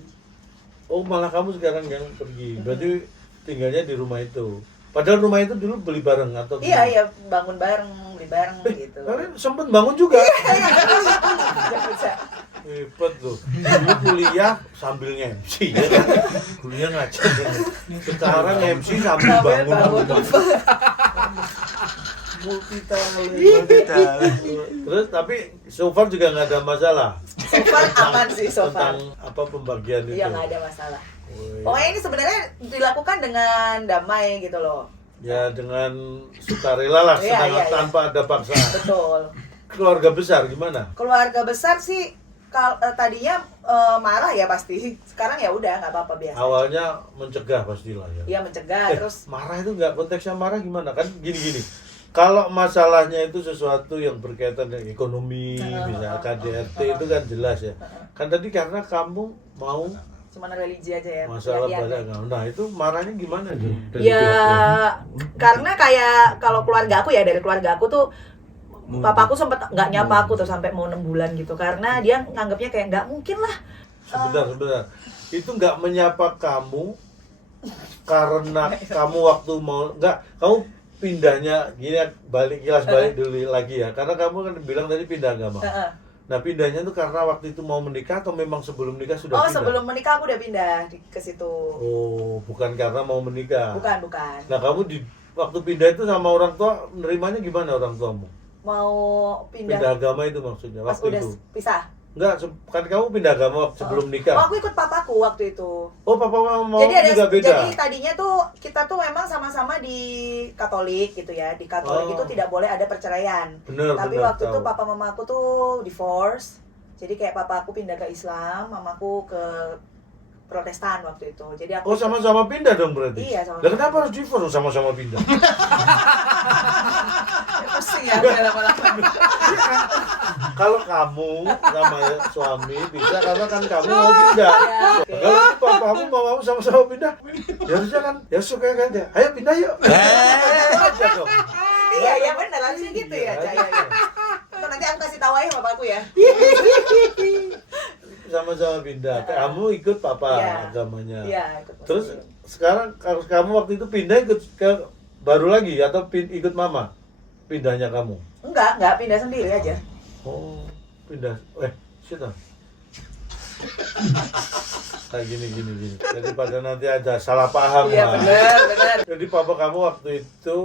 Oh malah kamu sekarang yang pergi, berarti tinggalnya di rumah itu. Padahal rumah itu dulu beli bareng atau gimana? Iya, bangun bareng, beli bareng gitu. Kalian sempet bangun juga? Iya, bisa. Hebat tuh. Dulu kuliah sambil MC ya kan? Kuliah ngajar. Sekarang MC sambil bangun rumah. Multitalent. Terus tapi so far juga nggak ada masalah So far aman sih, so far. tentang apa pembagian itu. Iya, nggak ada masalah. Oh, Pokoknya ini sebenarnya dilakukan dengan damai gitu loh. ya dengan sukarela lah, Iya, senang iya, iya. tanpa ada paksaan. Betul. Keluarga besar gimana? Keluarga besar sih tadinya marah ya pasti. Sekarang ya udah nggak apa-apa biasa. Awalnya mencegah pastilah ya. Iya, mencegah terus Marah itu nggak, konteksnya marah gimana kan gini. Kalau masalahnya itu sesuatu yang berkaitan dengan ekonomi, misalnya KDRT itu kan jelas ya. Kan tadi karena kamu mau cuman religi aja ya. masalah perhatian. banyak. Nah itu marahnya gimana tuh? Ya karena kayak kalau keluarga aku ya, dari keluarga aku tuh papaku sempet nggak nyapa aku tuh sampai mau 6 bulan gitu karena dia nganggapnya kayak nggak mungkin lah. Sebentar. Itu nggak menyapa kamu karena kamu waktu mau kamu pindahnya gini kilas balik dulu lagi ya. Karena kamu kan bilang tadi pindah agama. Nah pindahnya itu karena waktu itu mau menikah atau memang sebelum menikah sudah Oh, pindah? sebelum menikah aku udah pindah ke situ. Oh, bukan karena mau menikah. Bukan. Nah kamu waktu pindah itu sama orang tua nerimanya gimana orang tuamu? Mau Pindah pindah agama itu maksudnya pas waktu udah itu? pisah. Enggak, kan kamu pindah agama sebelum Oh, nikah. aku ikut papaku waktu itu. Oh, papa mau Jadi juga beda. jadi tadinya tuh kita tuh memang sama-sama di Katolik gitu ya. Di Katolik Oh. itu tidak boleh ada perceraian. Bener, Tapi bener, waktu itu tahu. papa mamaku tuh divorce. Jadi kayak papa aku pindah ke Islam, mamaku ke Protestan waktu itu. Jadi aku Oh, sama-sama pindah dong berarti? Iya, sama-sama. Lah kenapa harus divorce sama-sama pindah? pusing ya lama-lama. Kalau kamu sama suami bisa karena kan kamu mau pindah. Oke. Kalau papamu mamamu sama-sama pindah, ya harusnya kan ya suka kan ya. Ayo pindah yuk. Aja dong. Iya benar harusnya gitu ya, Cak. Iya, Ya. Ntar nanti aku kasih tahu aja bapakku ya. Sama-sama pindah. Kamu ikut papa Iya. agamanya. Iya, ikut Terus Muslim. sekarang kalau kamu waktu itu pindah ikut ke baru lagi atau ikut mama? Pindahnya kamu? Enggak, pindah sendiri aja. Oh, pindah. Situ. Kayak gini. Daripada nanti ada salah paham Iya, lah. benar. Jadi papa kamu waktu itu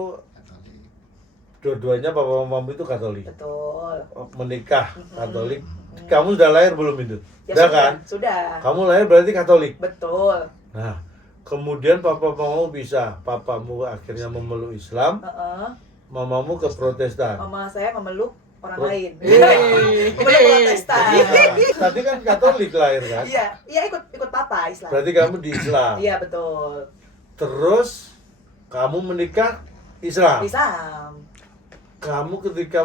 dua-duanya papa mamamu itu Katolik. Betul. Menikah Katolik Kamu sudah lahir belum itu? Ya Udah sudah, kan? Sudah. Kamu lahir berarti Katolik. Betul. Nah, kemudian papamu bisa, papamu akhirnya memeluk Islam, Heeh. mamamu ke Protestan. Mama saya memeluk orang Oh. lain. Hei. Memeluk Protestan. Tadi kan Katolik lahir kan? Iya, ikut papa Islam. Berarti kamu di Islam. Iya, betul. Terus kamu menikah Islam. Islam. Kamu ketika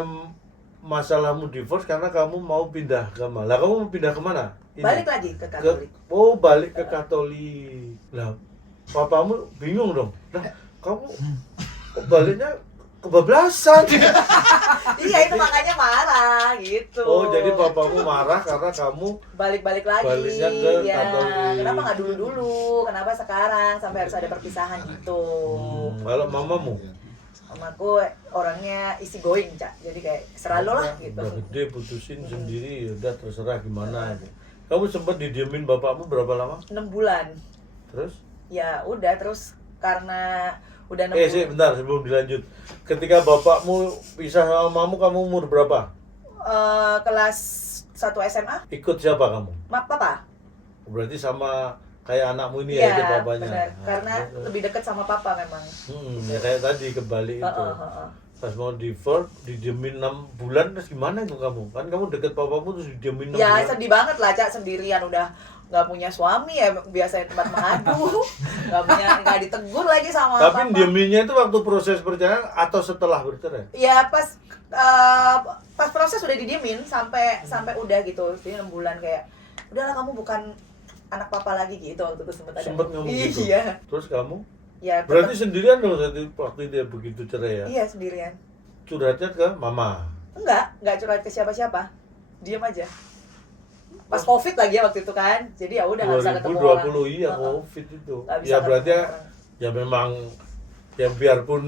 masalahmu divorce karena kamu mau pindah agama. Lah kamu mau pindah kemana? Ini. Balik lagi ke Katolik. Balik ke Katolik. Lah, papamu bingung dong. Lah, kamu kok baliknya kebablasan. Iya, itu makanya marah gitu. Oh, jadi papamu marah karena kamu balik-balik lagi. Baliknya ke Iya. Katolik. Kenapa nggak dulu? Kenapa sekarang sampai harus ada perpisahan gitu? kalau mamamu Mamaku orangnya easy going, Cak. Jadi kayak selalu lah gitu. udah gede putusin sendiri, ya udah terserah gimana aja. Kamu sempat didiemin bapakmu berapa lama? 6 bulan. Terus? Ya udah, terus karena udah 6 Sih, bentar sebelum dilanjut. Ketika bapakmu pisah sama mamamu, kamu umur berapa? kelas 1 SMA, Ikut siapa kamu? papa. Berarti sama kayak anakmu ini ya, ikut Iya, bapaknya. benar. Nah, Karena terus. lebih dekat sama papa memang. Ya kayak tadi kebalik itu. Heeh. Pas mau divorce, didiemin 6 bulan, terus gimana itu kamu? Kan kamu deket papamu terus didiemin 6 Ya bulan. sedih banget lah, Cak, sendirian udah nggak punya suami ya, biasanya tempat mengadu, nggak ditegur lagi sama Tapi papa. dieminnya itu waktu proses perjalanan atau setelah bercerai? Ya pas proses udah didiemin sampai udah gitu, jadi 6 bulan kayak udahlah kamu bukan anak papa lagi gitu waktu itu sempet ada. Sempet ngomong gitu? Iya. Terus kamu? Ya, Berarti tetep- sendirian dong waktu dia begitu cerai ya? iya sendirian. Curhatnya ke mama? Nggak curhat ke siapa-siapa. Diam aja. Pas Covid lagi ya waktu itu kan. Jadi ya udah nggak bisa ketemu orang. 2020 iya Heeh. Covid itu. Nggak bisa Ya berarti ketemu orang. ya memang ya biarpun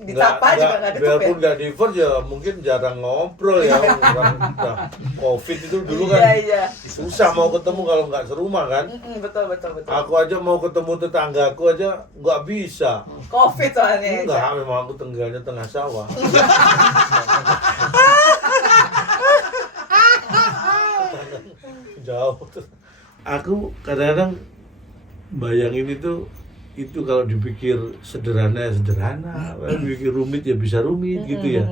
Ditapa juga nggak ketemu biarpun ya. nggak divorce ya mungkin jarang ngobrol ya orang udah Covid itu dulu kan Iya. susah mau ketemu kalau nggak serumah kan. Betul. Aku aja mau ketemu tetanggaku aja nggak bisa. Covid soalnya. Enggak, memang aku tinggalnya tengah sawah. Jauh. Aku kadang-kadang bayangin itu kalau dipikir sederhana ya sederhana, dipikir rumit ya bisa rumit gitu ya.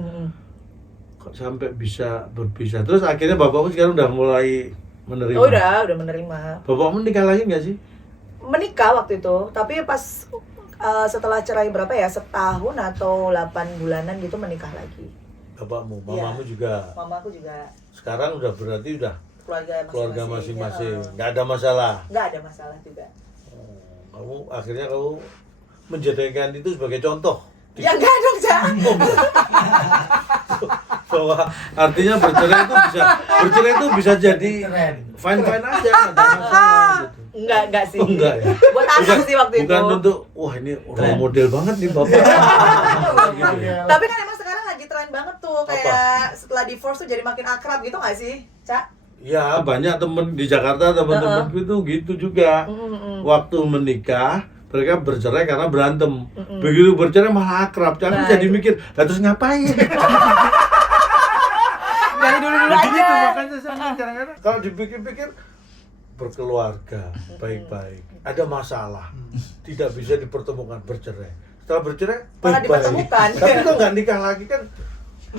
Kok sampai bisa berpisah. Terus akhirnya bapakmu sekarang udah mulai menerima. Oh, udah menerima. Bapakmu nikah lagi nggak sih? Menikah waktu itu, tapi pas setelah cerai berapa ya, setahun atau 8 bulanan gitu menikah lagi. Bapakmu, Iya. mamamu juga. Mamaku juga Sekarang udah berarti udah keluarga masing-masing. Ya. Nggak ada masalah. Nggak ada masalah juga. Kamu menjadikan itu sebagai contoh. Ya enggak dong, Cak. Bahwa artinya bercerai itu bisa jadi fine aja, nggak ada masalah gitu. Enggak sih. Oh, enggak ya? Buat aku sih waktu itu. Bukan untuk wah ini role model banget nih bapak. Gitu ya. Tapi kan emang sekarang lagi tren banget tuh, kayak setelah divorce tuh jadi makin akrab gitu nggak sih, Cak? Ya banyak temen di Jakarta teman-temanku itu gitu juga. Waktu menikah mereka bercerai karena berantem. Begitu bercerai malah akrab. Aku Nah, jadi itu. mikir, lah terus ngapain? Dari dulu-dulu aja. Gitu, makanya saya kadang-kadang kalau dipikir-pikir berkeluarga baik-baik, ada masalah, tidak bisa dipertemukan bercerai. Setelah bercerai Malah baik-baik. dipertemukan. Tapi kok nggak nikah lagi kan?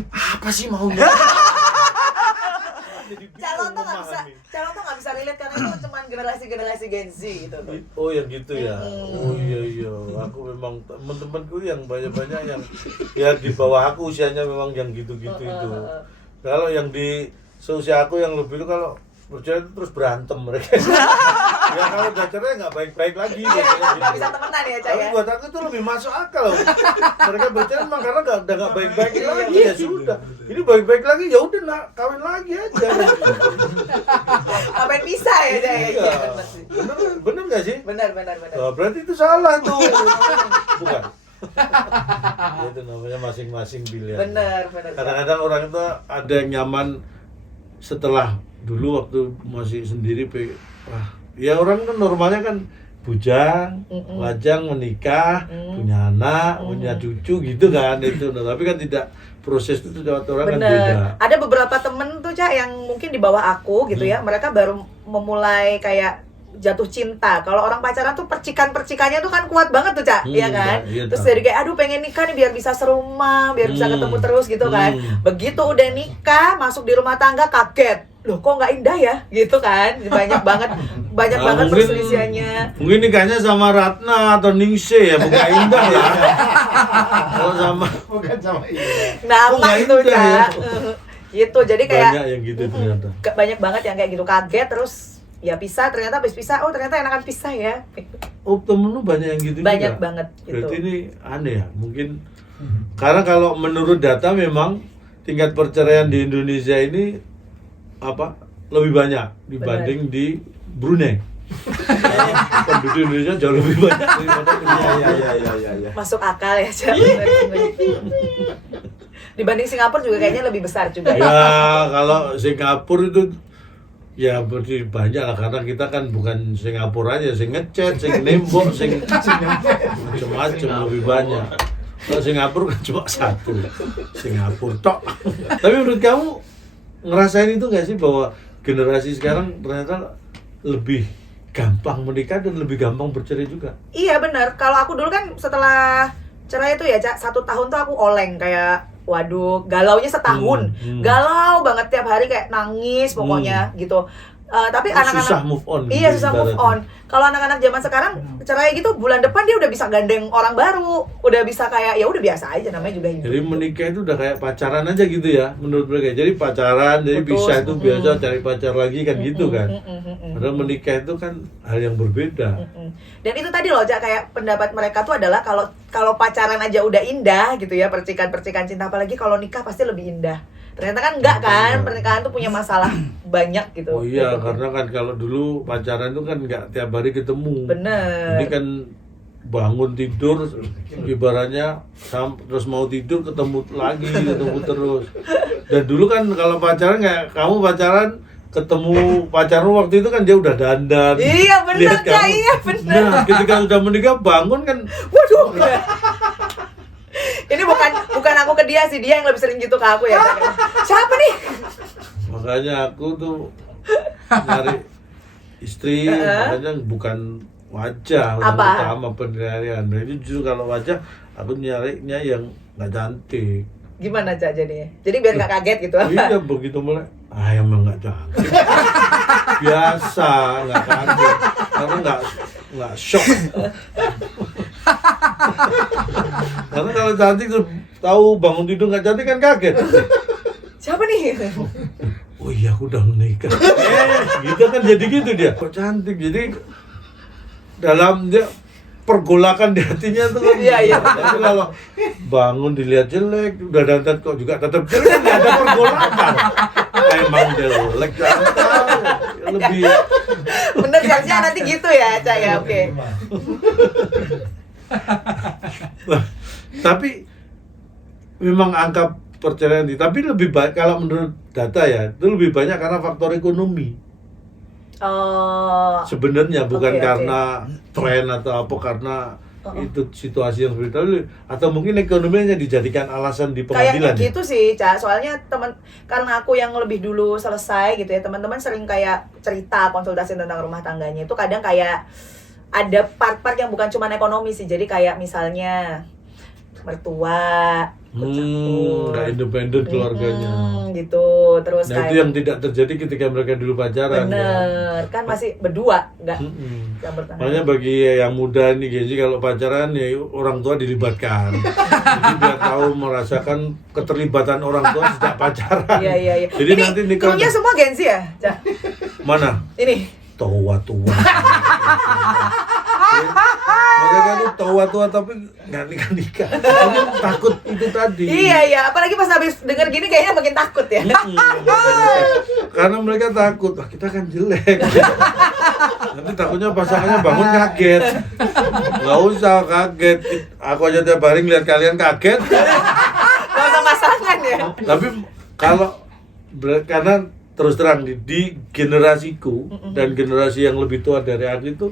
Apa sih maunya? Jadi bingung Calon tuh nggak bisa relate karena itu cuma generasi Gen Z gitu tuh. Oh yang gitu ya. Oh iya. Aku memang teman-temanku yang banyak yang ya di bawah aku usianya memang yang gitu-gitu itu. Kalau yang di seusia aku yang lebih itu kalau bercerai itu terus berantem mereka. Ya kalau udah cerai nggak baik-baik lagi. biasanya Nggak gitu. bisa temenan ya, Cak Tapi ya. buat aku itu lebih masuk akal loh. Mereka bercerai memang karena udah nggak baik-baik lagi ya sudah. Ini baik-baik lagi ya udah kawin lagi aja. Ngapain bisa ya, Cak? Iya. Iya, bener sih. Bener nggak sih? Bener. Nah, berarti itu salah tuh. Bukan. Itu namanya masing-masing pilihan. Bener. Kadang-kadang orang itu ada yang nyaman setelah dulu waktu masih sendiri. Wah, ya orang kan normalnya kan bujang, Mm-mm. lajang menikah, punya anak, punya cucu gitu kan itu. Nah, tapi kan tidak, proses itu setiap orang kan beda. Bener. Ada beberapa temen tuh Cak yang mungkin di bawah aku gitu ya, mereka baru memulai kayak jatuh cinta. Kalau orang pacaran tuh percikannya tuh kan kuat banget tuh Cak, ya kan? Iya, Terus tahu. jadi kayak aduh pengen nikah nih biar bisa serumah, biar bisa ketemu terus gitu kan. Begitu udah nikah, masuk di rumah tangga kaget. Loh kok nggak indah ya? Gitu kan. Banyak banget Nah, mungkin- perselisihannya. Mungkin nikahnya sama Ratna atau Ningsih ya, bukan Indah ya. Kalau sama Bukan sama ini. Nah, Oh, nggak itu indah ya? Cak. Gitu. Jadi kayak banyak yang gitu ternyata. banyak banget yang kayak gitu kaget terus ya pisah, ternyata habis pisah oh ternyata enakan pisah ya. Oh, temen lu banyak yang gitu Banyak juga? banget gitu. Berarti ini aneh ya, mungkin karena kalau menurut data memang tingkat perceraian di Indonesia ini apa lebih banyak dibanding di Brunei. Karena penduduk Indonesia jauh lebih banyak daripada Brunei. Iya. Masuk akal ya Cak. Dibanding Singapura juga kayaknya lebih besar juga. Ya, kalau Singapura itu ya berarti banyak lah, karena kita kan bukan Singapura aja, sing ngechat, sing nembok, sing macam-macam lebih banyak. Kalau Singapura kan cuma satu, Singapura tok. Tapi menurut kamu ngerasain itu nggak sih bahwa generasi sekarang ternyata lebih gampang menikah dan lebih gampang bercerai juga? Iya benar. Kalau aku dulu kan setelah cerai itu ya Cak, 1 tahun tuh aku oleng kayak waduh, galaunya setahun. Galau banget tiap hari kayak nangis pokoknya gitu. Tapi anak-anak Susah move on. Iya gitu susah move ibaratnya. on. Kalau anak-anak zaman sekarang cerai gitu bulan depan dia udah bisa gandeng orang baru, udah bisa kayak ya udah biasa aja namanya juga hidup. Jadi menikah itu udah kayak pacaran aja gitu ya menurut mereka. Jadi pacaran, jadi Betul. bisa itu biasa cari pacar lagi kan gitu kan. Mm-mm. Padahal menikah itu kan hal yang berbeda. Mm-mm. Dan itu tadi loh Cak, kayak pendapat mereka tuh adalah kalau pacaran aja udah indah gitu ya, percikan cinta, apalagi kalau nikah pasti lebih indah. Ternyata kan enggak kan, pernikahan tuh punya masalah banyak gitu. Oh iya, Gitu. karena kan kalau dulu pacaran itu kan nggak tiap hari ketemu. Bener. Ini kan bangun tidur ibaratnya terus mau tidur ketemu lagi, ketemu terus. Dan dulu kan kalau pacaran kayak kamu pacaran ketemu pacarmu waktu itu kan dia udah dandan. Iya bener lihat Cak, kamu. iya bener. Nah, ketika udah menikah bangun kan Waduh. Ini bukan aku ke dia sih, dia yang lebih sering gitu ke aku ya. Siapa nih? makanya aku tuh nyari istri makanya bukan wajah yang Apa? utama penilaian. Nah, itu justru kalau wajah aku nyarinya yang nggak cantik. Gimana Cak jadinya? Jadi biar nggak kaget gitu apa? Iya begitu mulai emang nggak cantik. Biasa nggak kaget karena nggak shock. Karena kalau cantik tuh tahu bangun tidur nggak cantik kan kaget. Siapa nih? Oh iya aku udah menikah. Gitu kan jadi gitu dia. Kok cantik jadi dalam dia pergolakan di hatinya tuh kan. Iya. Tapi kalau bangun dilihat jelek, udah dandan kok juga tetap jelek kan nggak ada pergolakan. Emang jelek jangan tahu. Lebih Bener harusnya nanti gitu ya Cak ya, oke. tapi memang angka perceraian tapi lebih banyak kalau menurut data ya itu lebih banyak karena faktor ekonomi Oh, sebenarnya bukan Oke. karena tren atau apa karena itu situasi yang seperti itu atau mungkin ekonominya dijadikan alasan di pengadilan kayaknya ya? gitu sih Cak. Soalnya karena aku yang lebih dulu selesai gitu ya, teman-teman sering kayak cerita konsultasi tentang rumah tangganya itu kadang kayak ada part-part yang bukan cuma ekonomi sih. Jadi kayak misalnya mertua ikut campur. nggak independen keluarganya. Gitu. Terus Nah itu yang tidak terjadi ketika mereka dulu pacaran bener kan masih berdua nggak Mm-mm. campur tangan. Makanya bagi yang muda nih Genji kalau pacaran ya orang tua dilibatkan. Jadi biar tahu merasakan keterlibatan orang tua sejak pacaran. Iya. Jadi Ini nanti nikah krunya semua Genzi ya Cak? mana? Ini Tua-tua. Mereka tuh tua-tua tapi nggak nikah-nikah. Karena takut itu tadi. Iya, apalagi pas habis denger gini kayaknya makin takut ya. Karena mereka takut, wah kita kan jelek. Nanti takutnya pasangannya bangun kaget. Nggak usah kaget. Aku aja tiap hari ngeliat kalian kaget. Gak usah pasangan ya. Tapi kalau karena terus terang di generasiku dan generasi yang lebih tua dari aku itu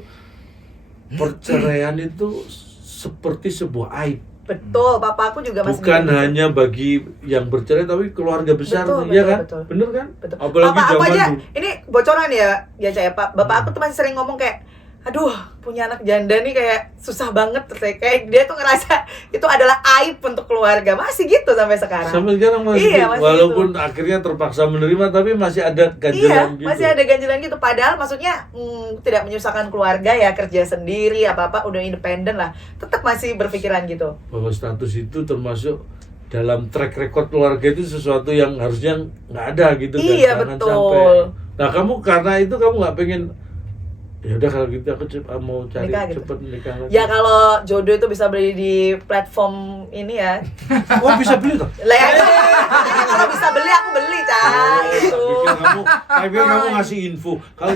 perceraian itu seperti sebuah aib. Betul, papa aku juga masih Bukan bilang gitu. hanya bagi yang bercerai tapi keluarga besar, Betul, ya betul, kan? betul. Bener kan? Betul. Apalagi Papa aku zaman aja, dulu. ini bocoran ya Ca ya Pak. Bapak aku tuh masih sering ngomong kayak, aduh punya anak janda nih kayak susah banget. Kayak dia tuh ngerasa itu adalah aib untuk keluarga. Masih gitu sampai sekarang. Sampai sekarang masih, Iya, masih walaupun gitu. akhirnya terpaksa menerima tapi masih ada Iya, ganjelan gitu. masih ada ganjelan gitu. Padahal maksudnya tidak menyusahkan keluarga ya, kerja sendiri, apa-apa udah independen lah. Tetap masih berpikiran gitu. Bahwa status itu termasuk dalam track record keluarga itu sesuatu yang harusnya nggak ada gitu kan. Iya, Jangan betul. sampai. Nah kamu karena itu kamu nggak pengen, ya udah kalau gitu aku mau cari Nikah gitu. cepet nikah lagi. Ya kalau jodoh itu bisa beli di platform ini ya. Oh bisa beli toh? Lah ya, kalau bisa beli aku beli, Cak. Gitu. Saya pikir kamu ngasih info kalau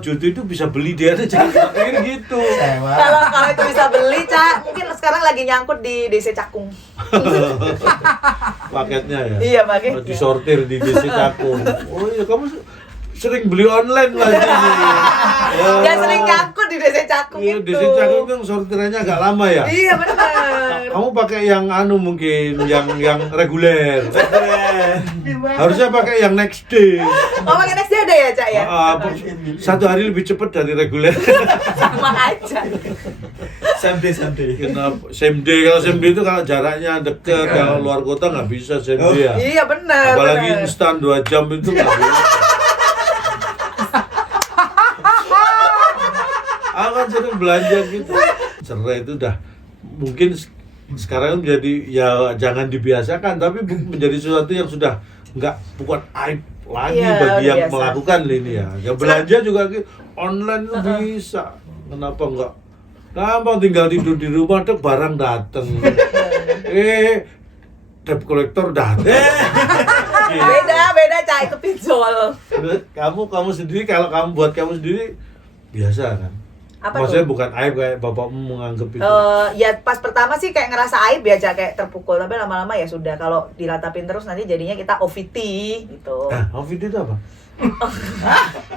jodoh itu bisa beli dia aja, jangan pikir gitu. Kalau itu bisa beli, Cak, mungkin sekarang lagi nyangkut di DC Cakung. Paketnya ya. Iya, paketnya. Disortir di DC Cakung. Oh iya kamu sering beli online lagi nih. Dia sering nyangkut di DC Cakung Iya, itu. DC Cakung kan sortirannya agak lama ya. Iya, benar. Kamu pakai yang mungkin yang reguler. Harusnya pakai yang next day. Oh, pakai next day ada ya, Cak ya? Satu hari lebih cepat dari reguler. Sama aja. Same day. Kenapa? Same day, kalau same day itu kalau jaraknya dekat, kalau luar kota nggak bisa same day ya. Iya, benar. Apalagi benar. instan 2 jam itu nggak bisa. Aku kan sering belanja gitu. Cerai itu udah mungkin sekarang menjadi ya jangan dibiasakan, tapi menjadi sesuatu yang sudah bukan aib lagi Iya, bagi yang biasa. melakukan ini ya. Ya belanja juga online tuh bisa. Kenapa enggak? Gampang tinggal tidur di rumah tuh barang dateng. Debt collector dateng. Beda, Cak, itu pinjol. Kamu sendiri, kalau buat kamu sendiri biasa kan? Apa Maksudnya tuh? bukan aib kayak bapakmu menganggap itu. Ya pas pertama sih kayak ngerasa aib ya, Cak, kayak terpukul, tapi lama-lama ya sudah. Kalau dilatapin terus nanti jadinya kita OVT gitu. Covid itu apa?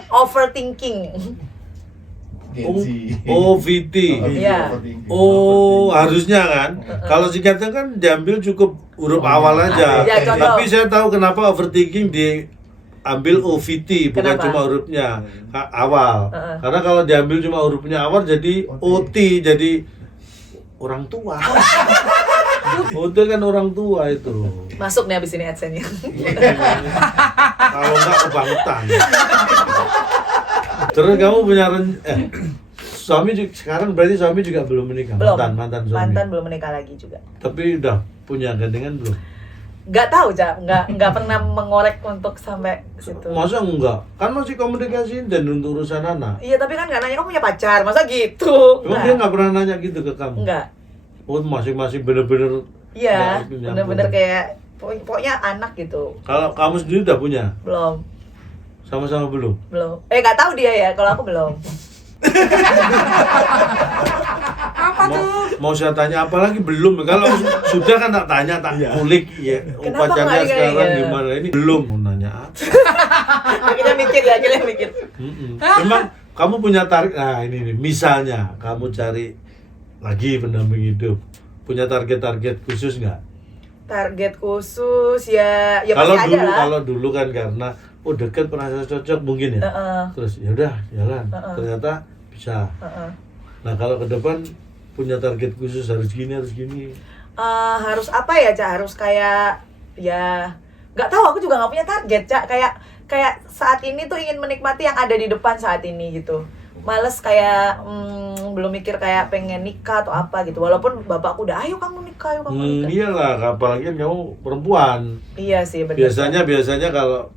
Overthinking. OVT. Iya. Oh, harusnya kan. Kalau singkatnya kan diambil cukup huruf awal aja. Ya, contoh. Tapi saya tahu kenapa overthinking diambil OVT, bukan Kenapa? cuma hurufnya awal. Karena kalau diambil cuma hurufnya awal jadi OT, jadi orang tua. OT kan orang tua itu. Masuk nih abis ini AdSense-nya. Kalau enggak kebangetan. Terus kamu punya suami sekarang berarti suami juga belum menikah? Belum. Mantan suami. Mantan belum menikah lagi juga. Tapi udah punya gandengan belum? Nggak tahu, Cak. Nggak pernah mengorek untuk sampai situ. Masa enggak? Kan masih komunikasi dan untuk urusan anak. Iya, tapi kan nggak nanya kamu punya pacar. Masa gitu? Emang dia nggak pernah nanya gitu ke kamu? Nggak. Oh, masing-masing bener-bener Iya, nggak itu nyambung. bener-bener kayak pokoknya anak gitu. Kalau kamu sendiri udah punya? Belum. Sama-sama belum? Belum. Nggak tahu dia ya, kalau aku belum. Mau saya tanya apa lagi? Belum. Kalau sudah kan tak tanya, tak kulik ya. Kenapa Pacarnya nggak sekarang iya? gimana? Ini belum. Mau nanya apa? Akhirnya mikir. Memang kamu punya target. Nah, ini nih. Misalnya kamu cari lagi pendamping hidup. Punya target-target khusus nggak? Target khusus ya Kalau pasti dulu, ada lah. kalau dulu kan karena dekat merasa cocok mungkin ya. Terus ya udah jalan. Ternyata bisa. Nah kalau ke depan punya target khusus harus gini. Harus apa ya, Cak? Harus kayak ya nggak tahu, aku juga nggak punya target, Cak. Kayak saat ini tuh ingin menikmati yang ada di depan saat ini gitu. Males kayak belum mikir kayak pengen nikah atau apa gitu. Walaupun bapakku udah ayo kamu nikah. Iyalah, apalagi kan kamu perempuan. Iya sih, benar. Biasanya kalau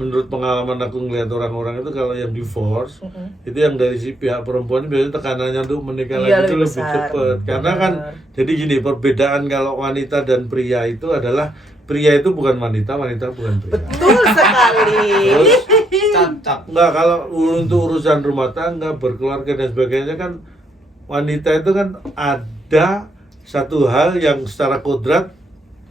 menurut pengalaman aku ngeliat orang-orang itu kalau yang divorce itu yang dari si pihak perempuan biasanya tekanannya untuk menikah Iya, lagi itu lebih lebih besar. cepat. Karena kan jadi gini, perbedaan kalau wanita dan pria itu adalah pria itu bukan wanita bukan pria. Betul sekali. Terus enggak, kalau untuk urusan rumah tangga, berkeluarga dan sebagainya kan wanita itu kan ada satu hal yang secara kodrat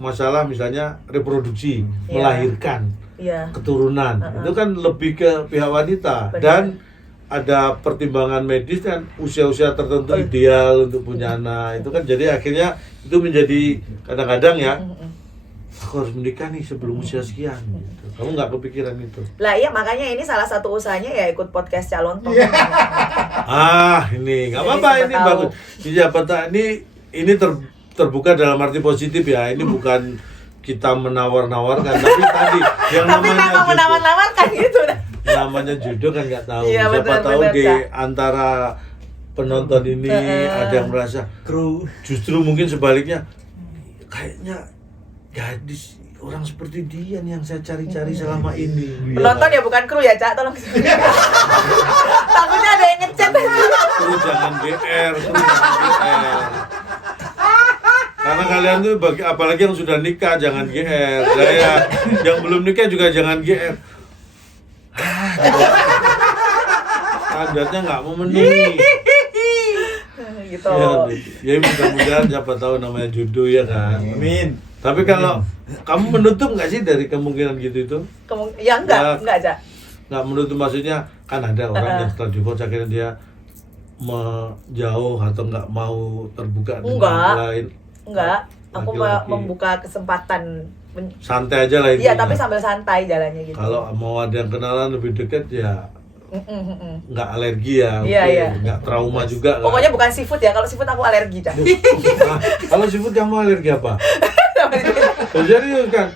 masalah misalnya reproduksi, melahirkan Iya. keturunan. Itu kan lebih ke pihak wanita. Benar. Dan ada pertimbangan medis kan, usia-usia tertentu ideal untuk punya anak itu kan, jadi akhirnya itu menjadi kadang-kadang ya aku harus menikah nih sebelum usia sekian gitu. Kamu nggak kepikiran itu? Lah iya, makanya ini salah satu usahanya ya ikut podcast calon toh. Ini nggak Jadi apa-apa, siapa ini tahu. bagus. Siapa tahu ini terbuka dalam arti positif ya. Ini bukan kita menawar-nawarkan, tapi tadi yang Tapi namanya memang jodoh. menawar-nawarkan gitu. Namanya jodoh kan nggak tahu. Iya, Siapa benar, tahu benar, di Kak. antara penonton ini ada yang merasa Kru. justru mungkin sebaliknya kayaknya gadis orang seperti dia nih yang saya cari-cari selama ini. Penonton ya bukan kru ya, Cak, tolong. Takutnya ada yang ngechat. Kru jangan GR, kru jangan GR. Karena kalian tuh apalagi yang sudah nikah jangan GR. Saya yang belum nikah juga jangan GR. Standarnya nggak memenuhi. Gitu. Ya mudah-mudahan siapa tahu namanya jodoh ya kan. Amin. Tapi kalau kamu menutup nggak sih dari kemungkinan gitu itu? Ya enggak, Cak. Nggak menutup, maksudnya kan ada orang yang setelah divorce akhirnya dia menjauh atau nggak mau terbuka dengan Enggak. orang lain. Enggak, aku Laki-laki. membuka kesempatan. Santai aja lah Iya, intinya. tapi sambil santai jalannya gitu. Kalau mau ada yang kenalan lebih dekat ya nggak alergi ya, Iya, oke. iya. Nggak trauma juga kan. Pokoknya bukan seafood ya, kalau seafood aku alergi, Cak. Nah, kalau seafood kamu alergi apa? Jadi kan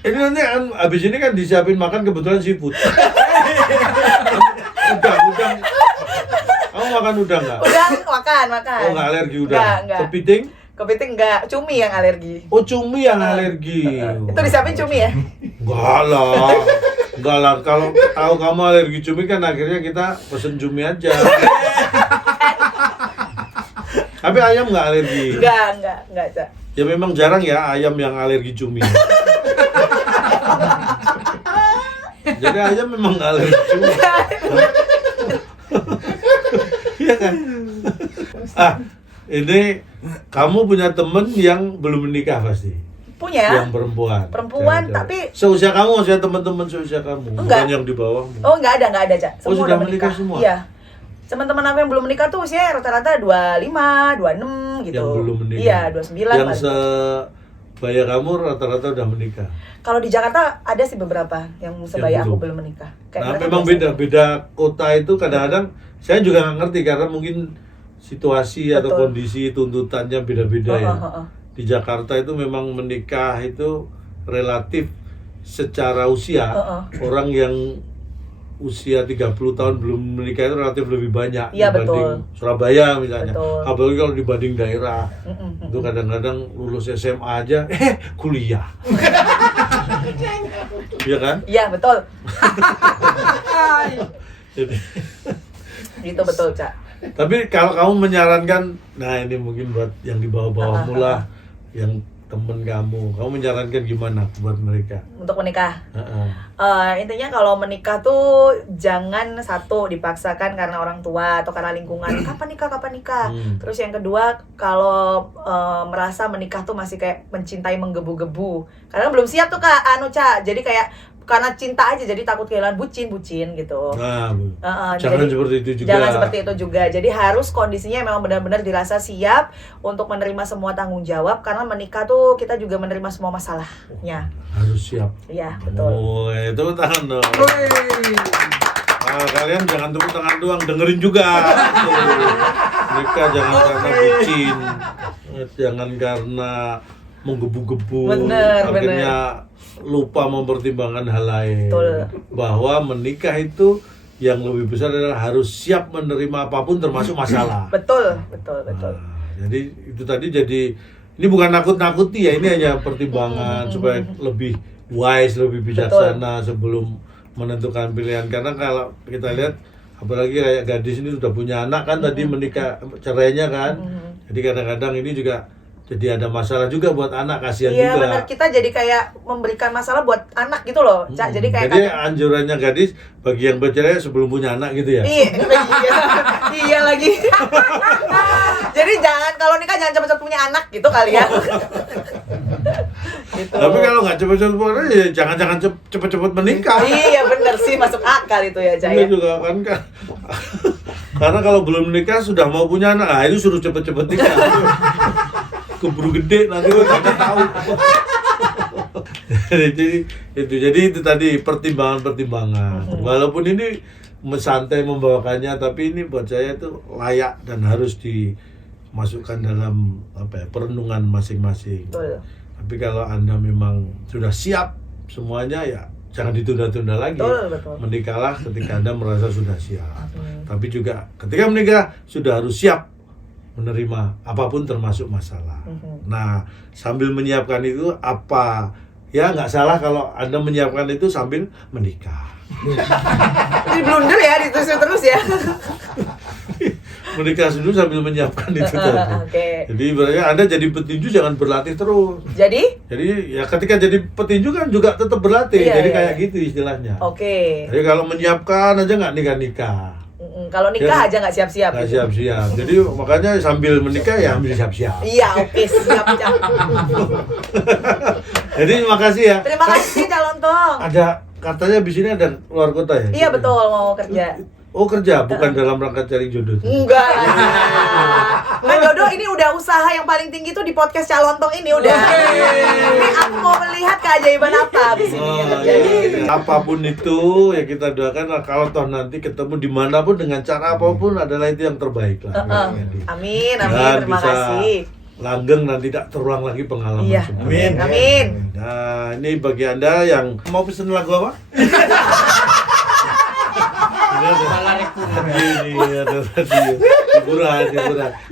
ini nanti abis ini kan disiapin makan kebetulan seafood. Udang. Kamu makan udang nggak? Udang makan. Oh nggak alergi udang. Enggak. Kepiting? Kepiting enggak, cumi yang alergi. Oh cumi yang alergi. Itu disiapin cumi ya? Enggak lah. Kalau tahu kamu alergi cumi kan akhirnya kita pesen cumi aja. Tapi ayam nggak alergi. Enggak, Cak. Ya memang jarang ya ayam yang alergi cumi. Jadi ayam memang nggak alergi cumi. Iya kan? Ini kamu punya temen yang belum menikah pasti? Punya? Yang perempuan. Perempuan, Cewek-cewek. tapi seusia kamu, maksudnya teman-teman seusia kamu, Enggak. bukan yang di bawahmu. oh enggak ada, Cak. Oh, Semua sudah udah menikah semua? Iya. Teman-teman aku yang belum menikah tuh usia rata-rata 25, 26 gitu. Yang belum menikah. Iya, 29 Yang paling. sebaya kamu rata-rata udah menikah. Kalau di Jakarta ada sih beberapa yang sebaya aku belum. belum menikah. Nah, mereka memang biasa. beda kota itu kadang-kadang saya juga nggak ngerti karena mungkin situasi atau Betul. kondisi tuntutannya beda-beda ya. Oh. Di Jakarta itu memang menikah itu relatif secara usia orang yang usia 30 tahun belum menikah itu relatif lebih banyak Iya, dibanding betul. Surabaya misalnya. Betul. Apalagi kalau dibanding daerah. Itu kadang-kadang lulus SMA aja kuliah. Iya kan? Iya, betul. Jadi, Gitu betul, Cak. tapi kalau kamu menyarankan, nah ini mungkin buat yang di bawah-bawahmu lah, yang temen kamu menyarankan gimana buat mereka? Untuk menikah. Heeh. Intinya kalau menikah tuh jangan satu dipaksakan karena orang tua atau karena lingkungan. Kapan nikah? Terus yang kedua, kalau merasa menikah tuh masih kayak mencintai menggebu-gebu. Karena belum siap tuh Kak, Cak. Jadi kayak karena cinta aja jadi takut kehilangan bucin gitu. Nah, jadi jangan seperti itu juga. Jangan seperti itu juga. Jadi harus kondisinya memang benar-benar dirasa siap untuk menerima semua tanggung jawab karena menikah tuh kita juga menerima semua masalahnya. Harus siap. Iya, betul. Oh, tepuk tangan dong. Kalian jangan tepuk tangan doang, dengerin juga. Nikah jangan karena bucin, jangan karena menggebu-gebu, Bener, akhirnya lupa mempertimbangkan hal lain. Betul. Bahwa menikah itu yang lebih besar adalah harus siap menerima apapun termasuk masalah. Betul. Nah, jadi itu tadi ini bukan nakut-nakuti ya, ini hanya pertimbangan supaya lebih wise, lebih bijaksana sebelum menentukan pilihan. Karena kalau kita lihat apalagi kayak gadis ini sudah punya anak kan tadi menikah cerainya kan. Jadi kadang-kadang ini juga jadi ada masalah juga buat anak, kasihan Iya juga. benar, kita jadi kayak memberikan masalah buat anak gitu loh, Cak. Jadi kayak anjurannya gadis bagi yang bercerai sebelum punya anak gitu ya. iya lagi. Jadi jangan kalau nikah jangan cepet-cepet punya anak gitu kali ya. Gitu. Tapi kalau nggak cepet-cepet punya anak, ya jangan cepet-cepet menikah. Iya benar sih, masuk akal itu ya, Cak. Iya juga kan Karena kalau belum menikah sudah mau punya anak, nah itu suruh cepet-cepet nikah. Keburu gede nanti nggak tahu. jadi itu tadi pertimbangan. Walaupun ini santai membawakannya, tapi ini buat saya itu layak dan harus dimasukkan dalam perenungan masing-masing. Betul. Tapi kalau Anda memang sudah siap semuanya, ya jangan ditunda-tunda lagi. Betul. Menikahlah ketika Anda merasa sudah siap. Tapi juga ketika menikah sudah harus siap menerima apapun termasuk masalah. Nah, sambil menyiapkan itu nggak salah kalau Anda menyiapkan itu sambil menikah. Ini blunder ya, ditulis terus ya. Menikah dulu sambil menyiapkan itu tadi. Oke. Jadi ibaratnya Anda jadi petinju jangan berlatih terus. Jadi Ya ketika jadi petinju kan juga tetap berlatih. Iya, jadi iya. kayak gitu istilahnya. oke. Jadi kalau menyiapkan aja nggak nikah-nikah. Kalau nikah Ya. aja nggak siap-siap. Nggak gitu. siap-siap. Jadi makanya sambil menikah ya ambil siap-siap. Iya, oke, siap. Jadi makasih ya. Terima kasih calon tong. Ada katanya di sini ada luar kota ya? Iya betul, mau kerja. Oh kerja, bukan dalam rangka cari jodoh. Enggak lah. Kan jodoh ini udah usaha yang paling tinggi tuh di podcast calon tong ini udah. Ini aku mau melihat keajaiban apa di sini yang terjadi. Iya. Apapun itu ya kita doakan lah, kalau toh nanti ketemu dimanapun dengan cara apapun adalah itu yang terbaik lah. Amin, Dan terima bisa kasih. langgeng dan tidak terulang lagi pengalaman. Iya. sebelumnya. Amin. Nah ini bagi Anda yang mau pesen lagu apa? Ini ada tadi hiburan.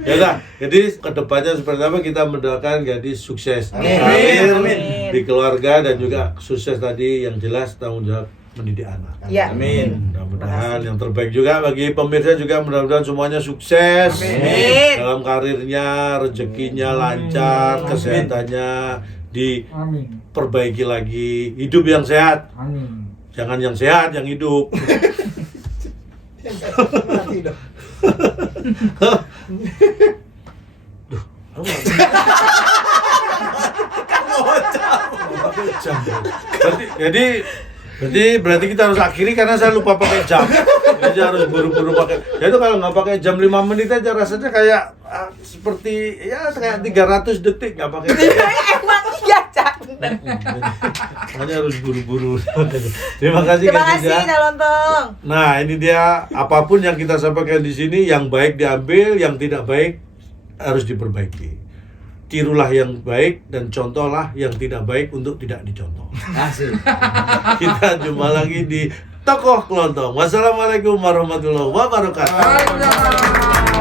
Yaudah, jadi kedepannya seperti apa kita mendoakan gadis sukses. Amin. Di keluarga dan juga sukses tadi yang jelas tanggung jawab mendidik anak. Ya. Amin. Mudah-mudahan yang terbaik juga bagi pemirsa juga, mudah-mudahan semuanya sukses. Amin. Dalam karirnya, rezekinya lancar, kesehatannya diperbaiki lagi, hidup yang sehat. Jangan yang sehat, yang hidup. Berarti kita harus akhiri karena saya lupa pakai jam. Jadi harus buru-buru pakai. Ya itu kalau nggak pakai jam 5 menit aja rasanya kayak seperti kayak 300 detik nggak pakai jam. Emang iya, Cak. Makanya harus buru-buru. Terima kasih calon tong. Nah, ini dia apapun yang kita sampaikan di sini, yang baik diambil, yang tidak baik harus diperbaiki. Tirulah yang baik dan contohlah yang tidak baik untuk tidak dicontoh. Asik. Kita jumpa lagi di Tokoh Kelontong. Wassalamualaikum warahmatullahi wabarakatuh.